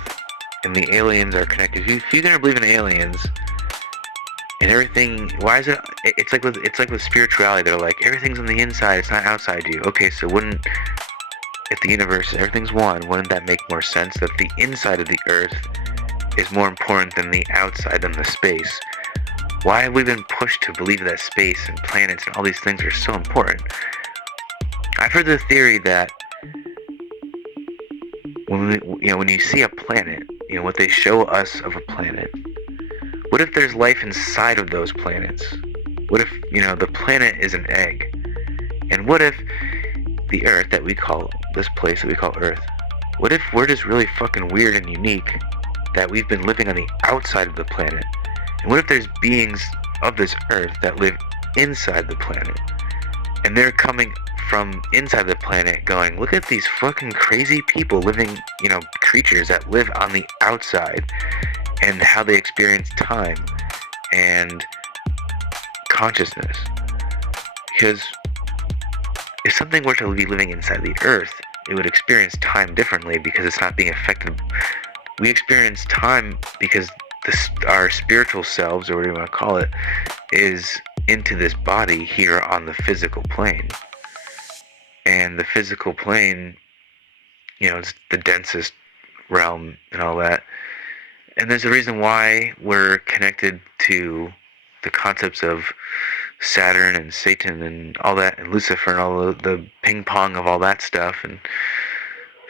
and the aliens are connected. If you're gonna believe in aliens and everything, why is it? It's like with spirituality. They're like, everything's on the inside; it's not outside you. Okay, so if the universe, everything's one, wouldn't that make more sense that the inside of the Earth is more important than the outside, than the space? Why have we been pushed to believe that space and planets and all these things are so important? I've heard the theory that when you see a planet, what they show us of a planet, what if there's life inside of those planets? What if, the planet is an egg? And what if the Earth that we call, this place that we call Earth, what if we're just really fucking weird and unique, that we've been living on the outside of the planet? And what if there's beings of this Earth that live inside the planet, and they're coming from inside the planet going, look at these fucking crazy people living, creatures that live on the outside, and how they experience time and consciousness? Because if something were to be living inside the Earth, it would experience time differently because it's not being affected. We experience time because our spiritual selves, or whatever you want to call it, is into this body here on the physical plane. And the physical plane, it's the densest realm and all that. And there's a reason why we're connected to the concepts of Saturn and Satan and all that, and Lucifer and all the ping pong of all that stuff. And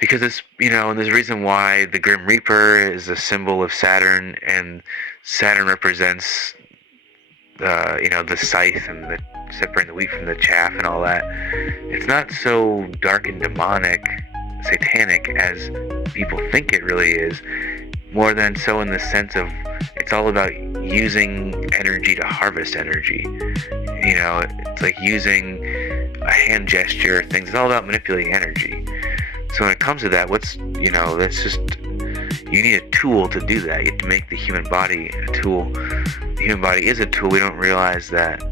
because it's, and there's a reason why the Grim Reaper is a symbol of Saturn, and Saturn represents, the scythe and the separating the wheat from the chaff and all that. It's not so dark and demonic, satanic as people think it really is. More than so in the sense of, it's all about using energy to harvest energy. It's like using a hand gesture, things. It's all about manipulating energy. So when it comes to that, that's just, you need a tool to do that. You have to make the human body a tool. The human body is a tool. We don't realize that.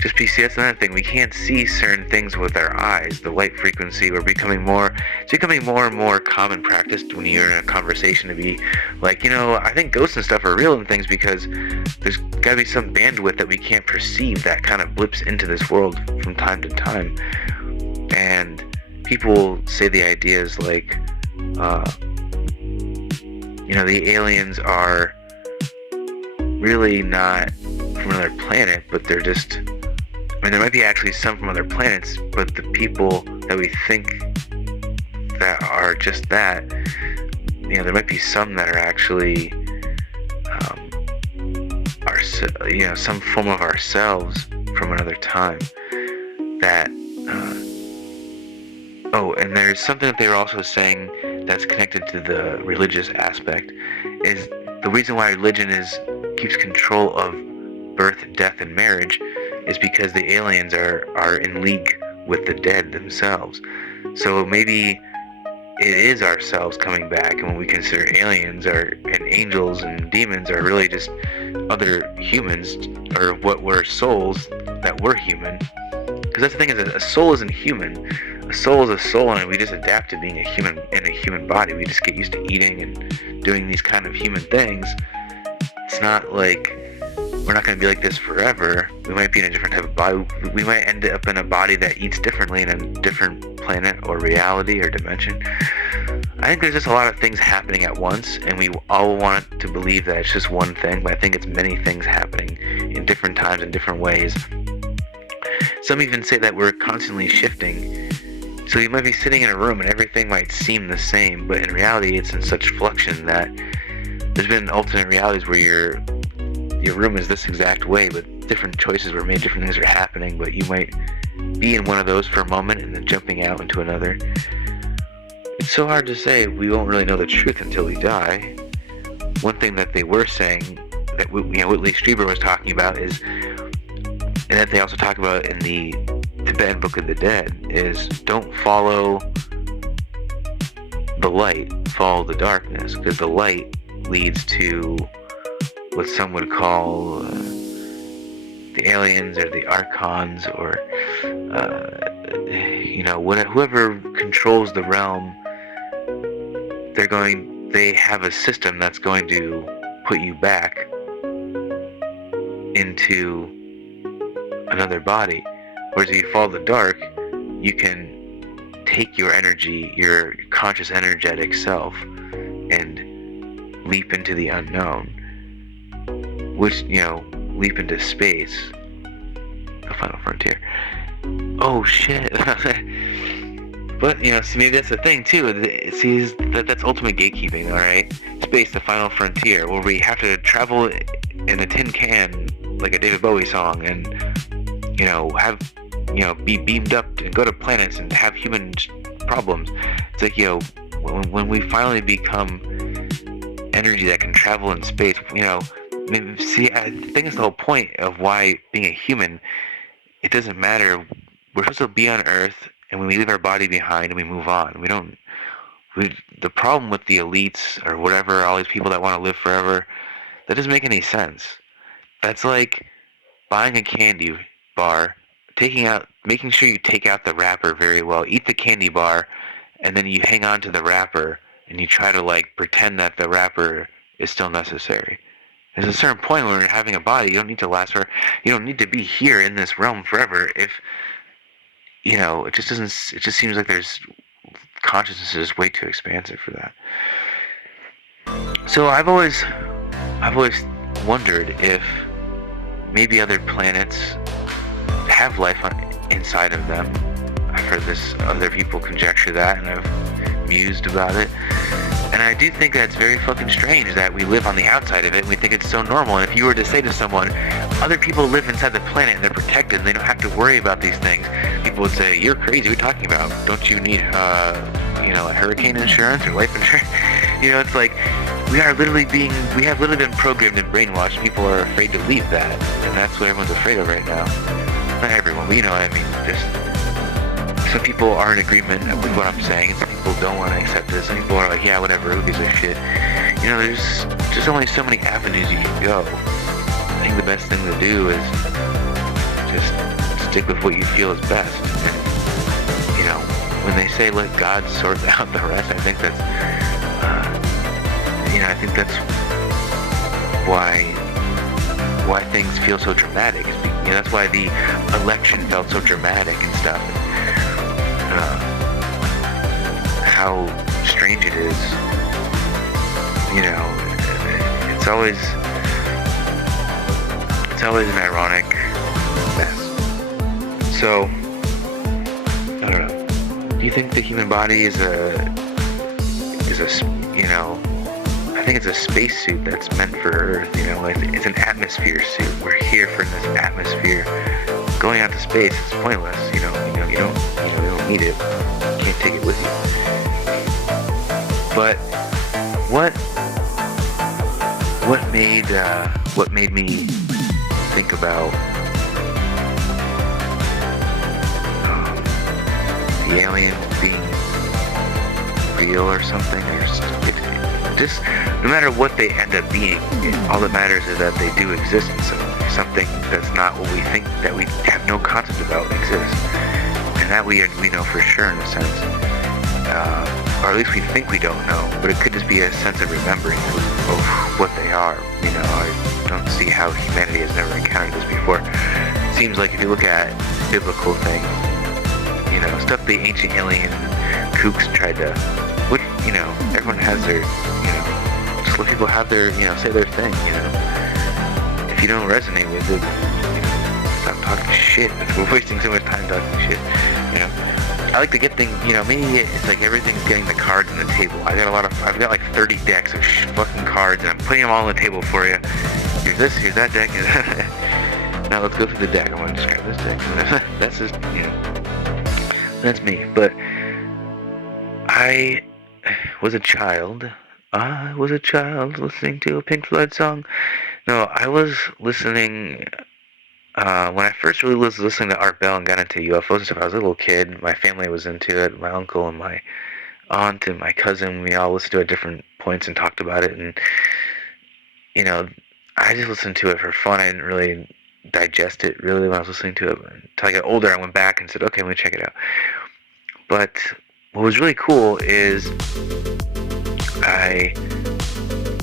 Just see, that's another thing. We can't see certain things with our eyes. The light frequency, it's becoming more and more common practice when you're in a conversation to be like, I think ghosts and stuff are real and things, because there's got to be some bandwidth that we can't perceive that kind of blips into this world from time to time. And people say the ideas like, the aliens are really not from another planet, but they're just, there might be actually some from other planets, but the people that we think that are just that, there might be some that are actually, some form of ourselves from another time. That, and there's something that they were also saying that's connected to the religious aspect, is the reason why religion keeps control of birth, death, and marriage is because the aliens are in league with the dead themselves. So maybe it is ourselves coming back, and when we consider aliens and angels and demons are really just other humans, or what were souls that were human. Because that's the thing, is that a soul isn't human. A soul is a soul, and we just adapt to being a human in a human body. We just get used to eating and doing these kind of human things. It's not like we're not going to be like this forever. We might be in a different type of body. We might end up in a body that eats differently in a different planet or reality or dimension. I think there's just a lot of things happening at once, and we all want to believe that it's just one thing, but I think it's many things happening in different times in different ways. Some even say that we're constantly shifting. So you might be sitting in a room and everything might seem the same, but in reality it's in such fluxion that there's been alternate realities where your room is this exact way, but different choices were made, different things are happening, but you might be in one of those for a moment and then jumping out into another. It's so hard to say. We won't really know the truth until we die. One thing that they were saying, that Whitley Strieber was talking about, is, and that they also talk about in the Tibetan Book of the Dead, is don't follow the light, follow the darkness, because the light leads to what some would call the aliens or the archons, or whoever controls the realm. They have a system that's going to put you back into another body. Whereas if you follow the dark, you can take your energy, your conscious energetic self, and leap into the unknown, which, leap into space, the final frontier. Oh shit. But, see, maybe that's the thing too. See, that's ultimate gatekeeping, alright? Space, the final frontier, where we have to travel in a tin can, like a David Bowie song, and, be beamed up and go to planets and have human problems. It's like, when we finally become energy that can travel in space, see, I think it's the whole point of why being a human, it doesn't matter. We're supposed to be on Earth, and when we leave our body behind and we move on, the problem with the elites or whatever, all these people that want to live forever, that doesn't make any sense. That's like buying a candy bar, making sure you take out the wrapper very well, eat the candy bar, and then you hang on to the wrapper and you try to pretend that the wrapper is still necessary. There's a certain point where you're having a body, you don't need to you don't need to be here in this realm forever. If it just seems like there's consciousness is way too expansive for that. So I've always wondered if maybe other planets have life inside of them. I've heard other people conjecture that, and I've mused about it. And I do think that's very fucking strange that we live on the outside of it and we think it's so normal. And if you were to say to someone, other people live inside the planet and they're protected and they don't have to worry about these things, people would say, you're crazy, what are you talking about? Don't you need, hurricane insurance or life insurance? It's like, we have literally been programmed and brainwashed. People are afraid to leave that. And that's what everyone's afraid of right now. Not everyone, but you know what I mean. Just some people are in agreement with what I'm saying, and some people don't want to accept it. Some people are like, yeah, whatever, who gives a shit? There's just only so many avenues you can go. I think the best thing to do is just stick with what you feel is best. And, when they say let God sort out the rest, I think that's, why things feel so dramatic. That's why the election felt so dramatic and stuff. How strange it is. It's always an ironic mess. So, I don't know. Do you think the human body is a I think it's a spacesuit that's meant for Earth, it's an atmosphere suit. We're here for this atmosphere. Going out to space is pointless, you don't need it. You can't take it with you. But what made me think about the aliens being real or something, or just no matter what they end up being, all that matters is that they do exist in something that's not what we think, that we have no concept about exists, and that we know for sure in a sense, or at least we think we don't know, but it could just be a sense of remembering of what they are. You know, I don't see how humanity has never encountered this before. It seems like if you look at biblical things, you know, stuff the ancient alien kooks tried to, which, you know, everyone has their, you know, just let people have their, you know, say their thing, you know. If you don't resonate with it, you know, stop talking shit. We're wasting so much time talking shit, you know. I like to get things, you know, maybe it's like everything's getting the cards on the table. I've got like 30 decks of fucking cards, and I'm putting them all on the table for you. Here's this, here's that deck, now let's go through the deck. I want to describe this deck. That's just, you know, that's me. But I was a child listening to a Pink Floyd song. No, I was listening, when I first really was listening to Art Bell and got into UFOs and stuff, I was a little kid. My family was into it. My uncle and my aunt and my cousin, we all listened to it at different points and talked about it. And, you know, I just listened to it for fun. I didn't really digest it really when I was listening to it. Until I got older, I went back and said, okay, let me check it out. But what was really cool is I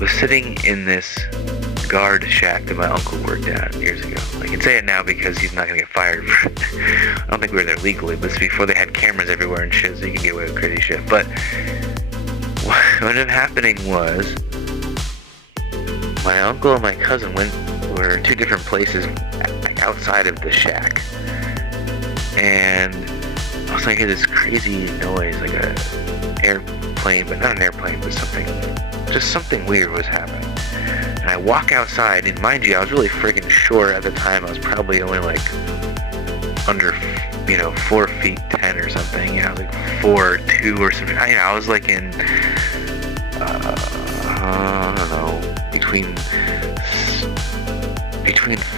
was sitting in this guard shack that my uncle worked at years ago. I can say it now because he's not going to get fired for it. I don't think we were there legally, but it's before they had cameras everywhere and shit, so you can get away with crazy shit. But what ended up happening was my uncle and my cousin were in two different places outside of the shack. And I was like, hear this crazy noise, like a airplane, but not an airplane, but something weird was happening. And I walk outside, and mind you, I was really freaking short at the time. I was probably only like under, 4 feet 10 or something, like 4'2" or something. I was like in, I don't know, between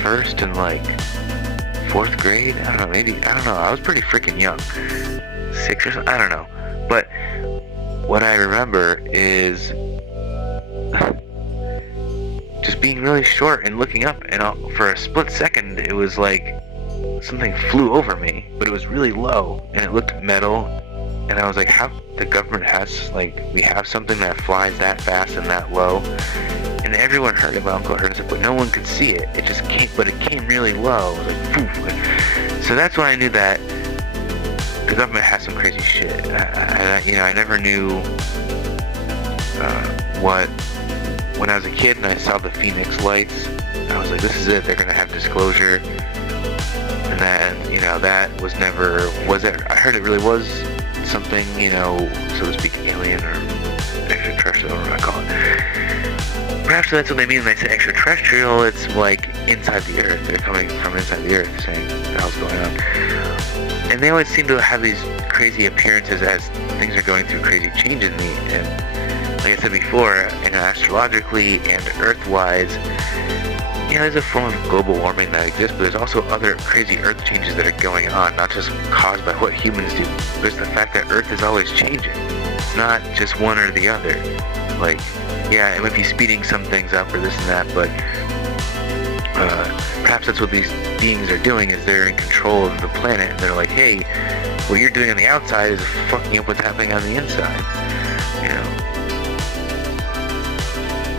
first and like 4th grade. I don't know. I was pretty freaking young, 6 or something. I don't know. But what I remember is just being really short and looking up, and for a split second, it was like something flew over me, but it was really low, and it looked metal, and I was like, how the government has, we have something that flies that fast and that low? And everyone heard it, my uncle heard it, but no one could see it. It just came, but it came really low. It was like, poof. So that's when I knew that the government has some crazy shit. I never knew when I was a kid and I saw the Phoenix lights, I was like, this is it. They're gonna have disclosure. And then, that was never, I heard it really was something, so to speak, alien or extraterrestrial, I don't know what I call it. Perhaps that's what they mean when they say extraterrestrial. It's like inside the Earth. They're coming from inside the Earth, saying what the hell's going on. And they always seem to have these crazy appearances as things are going through crazy changes. And like I said before, astrologically and Earth-wise, there's a form of global warming that exists, but there's also other crazy Earth changes that are going on, not just caused by what humans do. There's the fact that Earth is always changing. It's not just one or the other. It might be speeding some things up or this and that, but perhaps that's what these beings are doing, is they're in control of the planet, and they're like, hey, what you're doing on the outside is fucking up what's happening on the inside.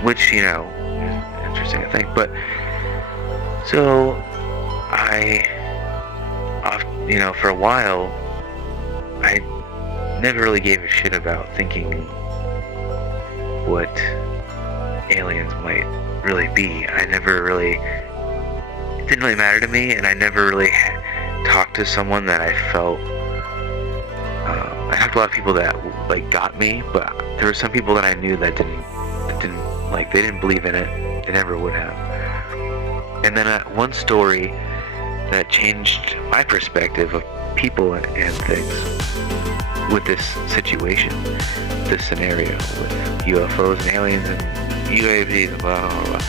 Which, is interesting, I think. But, so, for a while, I never really gave a shit about thinking what aliens might really be. It didn't really matter to me, and I never really talked to someone that I felt, I talked to a lot of people that, got me, but there were some people that I knew that they didn't believe in it. They never would have. And then one story that changed my perspective of people and things with this situation, this scenario with UFOs and aliens and UAVs and blah, blah, blah.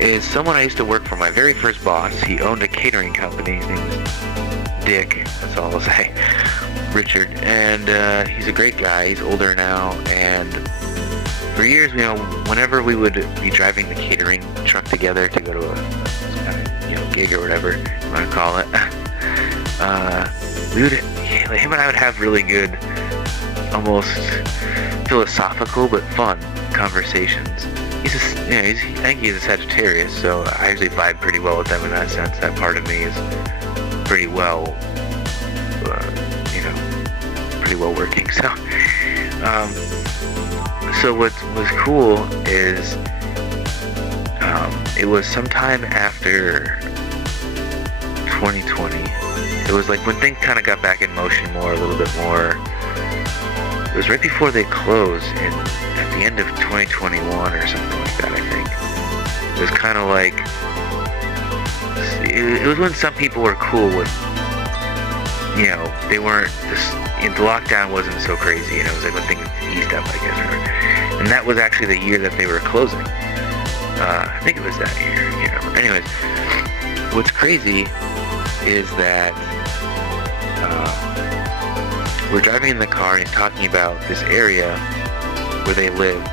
is someone I used to work for, my very first boss. He owned a catering company. His name was Dick. That's all I'll say. Richard. And he's a great guy. He's older now. And for years, whenever we would be driving the catering truck together to go to a gig or whatever you want to call it, him and I would have really good, almost philosophical but fun conversations. I think he's a Sagittarius, so I usually vibe pretty well with them in that sense. That part of me is pretty well, pretty well working. So what was cool is, it was sometime after 2020. It was like when things kind of got back in motion a little bit more. It was right before they closed at the end of 2021 or something like that, I think. It was kind of like, it was when some people were cool with, they weren't, the lockdown wasn't so crazy, it was like when things eased up, I guess. And that was actually the year that they were closing. I think it was that year, Anyways, what's crazy is that we're driving in the car and he's talking about this area where they lived,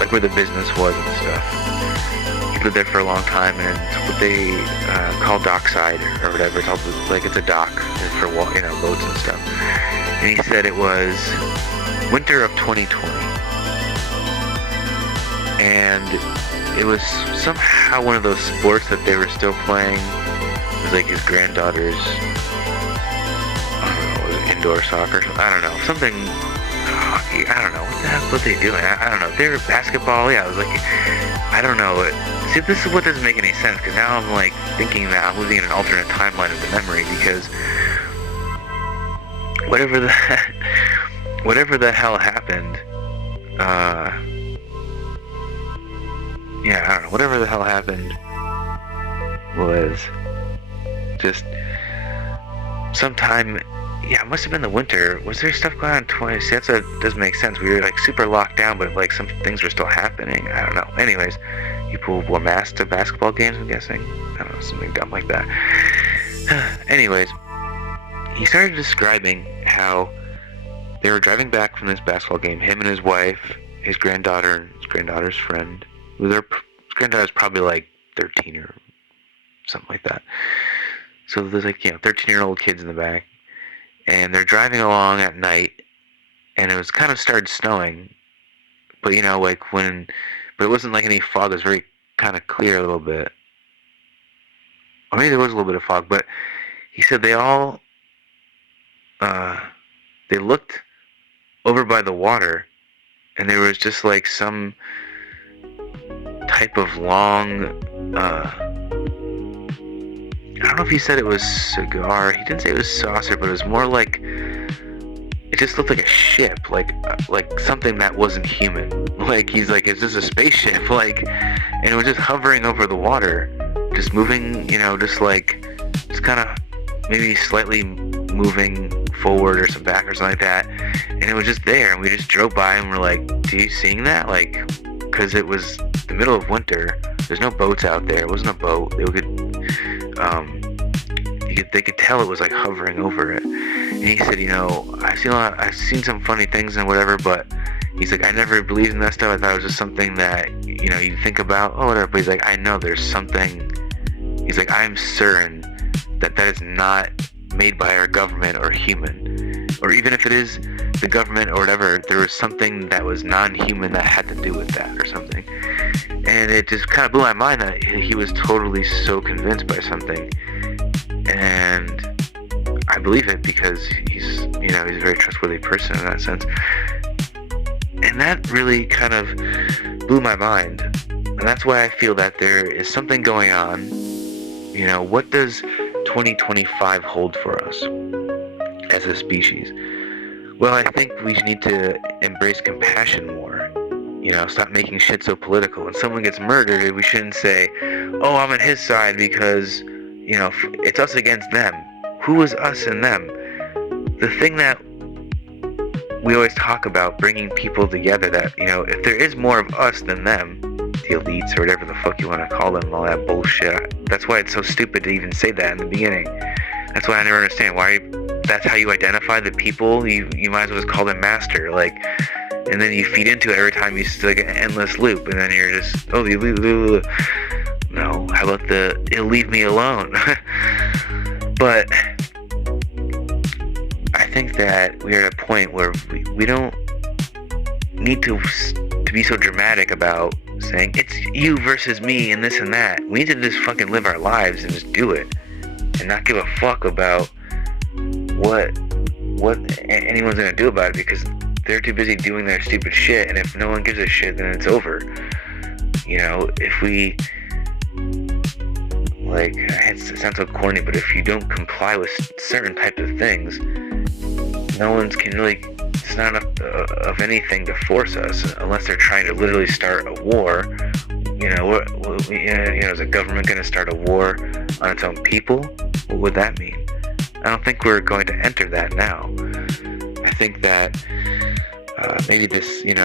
like where the business was and stuff. He lived there for a long time, and it's what they call dockside or whatever. It's all like it's a dock for boats and stuff. And he said it was winter of 2020, and it was somehow one of those sports that they were still playing. It was like his granddaughter's, indoor soccer, I don't know, something, hockey, I don't know, what the heck were they doing? I don't know, they were basketball, I was like, I don't know, see, this is what doesn't make any sense, because now I'm like thinking that I'm living in an alternate timeline of the memory, because whatever the hell happened, I don't know, whatever the hell happened was just sometime, it must have been the winter. Was there stuff going on in 20? See, that doesn't make sense. We were like super locked down, but like some things were still happening. I don't know. Anyways, people wore masks to basketball games, I'm guessing. I don't know, something dumb like that. Anyways, he started describing how they were driving back from this basketball game, him and his wife, his granddaughter, and his granddaughter's friend. His granddaughter's probably like 13 or something like that. So there's like, 13-year-old kids in the back. And they're driving along at night, and it was kind of started snowing, but but it wasn't like any fog. It was very kind of clear a little bit. Or maybe there was a little bit of fog, but he said they all, they looked over by the water, and there was just like some type of long, I don't know if he said it was cigar. He didn't say it was saucer, but it was more like, it just looked like a ship, like something that wasn't human. Like, he's like, is this a spaceship? And it was just hovering over the water, just moving, just kind of maybe slightly moving forward or some back or something like that. And it was just there, and we just drove by and we're like, do you seeing that? Because it was the middle of winter. There's no boats out there. It wasn't a boat. They could tell it was like hovering over it. And he said, I've seen some funny things and whatever, but he's like, I never believed in that stuff. I thought it was just something that, you think about, whatever. But he's like, I know there's something. He's like, I'm certain that is not made by our government or human. Or even if it is the government or whatever, there was something that was non-human that had to do with that or something. And it just kind of blew my mind that he was totally so convinced by something. And I believe it because he's a very trustworthy person in that sense. And that really kind of blew my mind. And that's why I feel that there is something going on. What does 2025 hold for us as a species? Well, I think we need to embrace compassion more. Stop making shit so political. When someone gets murdered, we shouldn't say, oh, I'm on his side because, it's us against them. Who is us and them? The thing that we always talk about, bringing people together, that, if there is more of us than them, the elites or whatever the fuck you want to call them, all that bullshit. That's why it's so stupid to even say that in the beginning. That's why I never understand why that's how you identify the people. You might as well just call them master, like, and then you feed into it every time. You like an endless loop, and then you're just no. How about it'll leave me alone? But I think that we're at a point where we don't need to be so dramatic about saying it's you versus me and this and that. We need to just fucking live our lives and just do it, and not give a fuck about what anyone's gonna do about it, because they're too busy doing their stupid shit. And if no one gives a shit, then it's over. You know, if we, like, it sounds so corny, but if you don't comply with certain type of things, no one's can really, it's not enough of anything to force us, unless they're trying to literally start a war. You know, is the government going to start a war on its own people? What would that mean? I don't think we're going to enter that now. I think that maybe this, even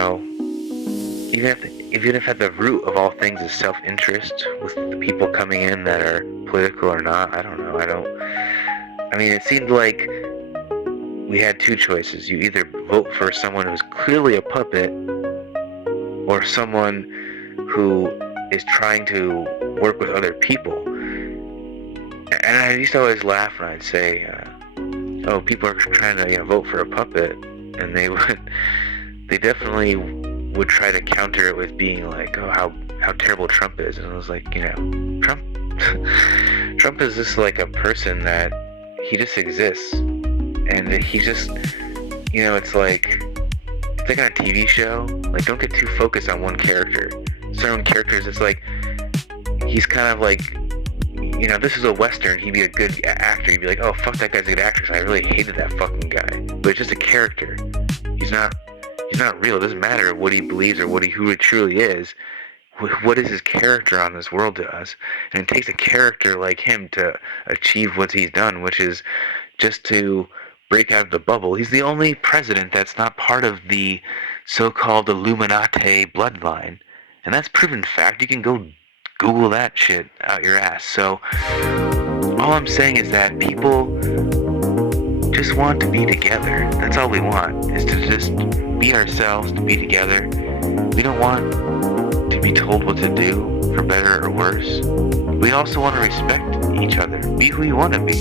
if at the root of all things is self-interest, with the people coming in that are political or not, I don't know. I mean, it seemed like we had two choices. You either vote for someone who's clearly a puppet, or someone who is trying to work with other people. And I used to always laugh when I'd say, oh, people are trying to vote for a puppet, and they definitely would try to counter it with being like, oh, how terrible Trump is. And I was like, Trump is just like a person that he just exists, and he just, it's like on a TV show. Like, don't get too focused on one character. Certain characters, it's like he's kind of like, this is a Western, he'd be a good actor. You'd be like, oh, fuck, that guy's a good actor. So I really hated that fucking guy. But it's just a character. He's not real. It doesn't matter what he believes or who he truly is. What is his character on this world to us? And it takes a character like him to achieve what he's done, which is just to break out of the bubble. He's the only president that's not part of the so-called Illuminati bloodline. And that's proven fact. You can go Google that shit out your ass. So all I'm saying is that people just want to be together. That's all we want, is to just be ourselves, to be together. We don't want to be told what to do, for better or worse. We also want to respect each other. Be who you want to be.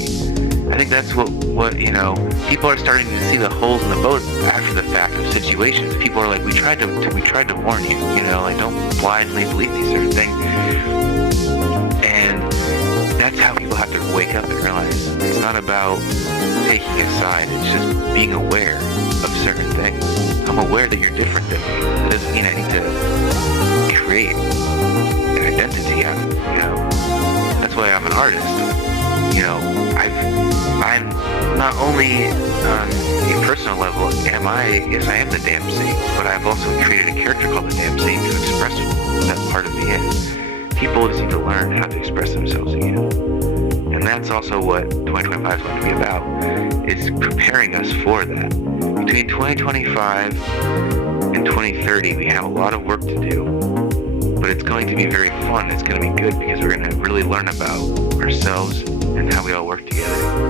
I think that's what people are starting to see the holes in the boat after the fact of situations. People are like, we tried to warn you, like, don't blindly believe these certain things. And that's how people have to wake up and realize it's not about taking a side, it's just being aware of certain things. I'm aware that you're different than me. It doesn't mean I need to create an identity out of it, That's why I'm an artist. I'm not only on a personal level, yes, I am the damn saint, but I've also created a character called the damn saint to express what that part of me is. People just need to learn how to express themselves again. And that's also what 2025 is going to be about, is preparing us for that. Between 2025 and 2030, we have a lot of work to do, but it's going to be very fun. It's going to be good because we're going to really learn about ourselves and how we all work together.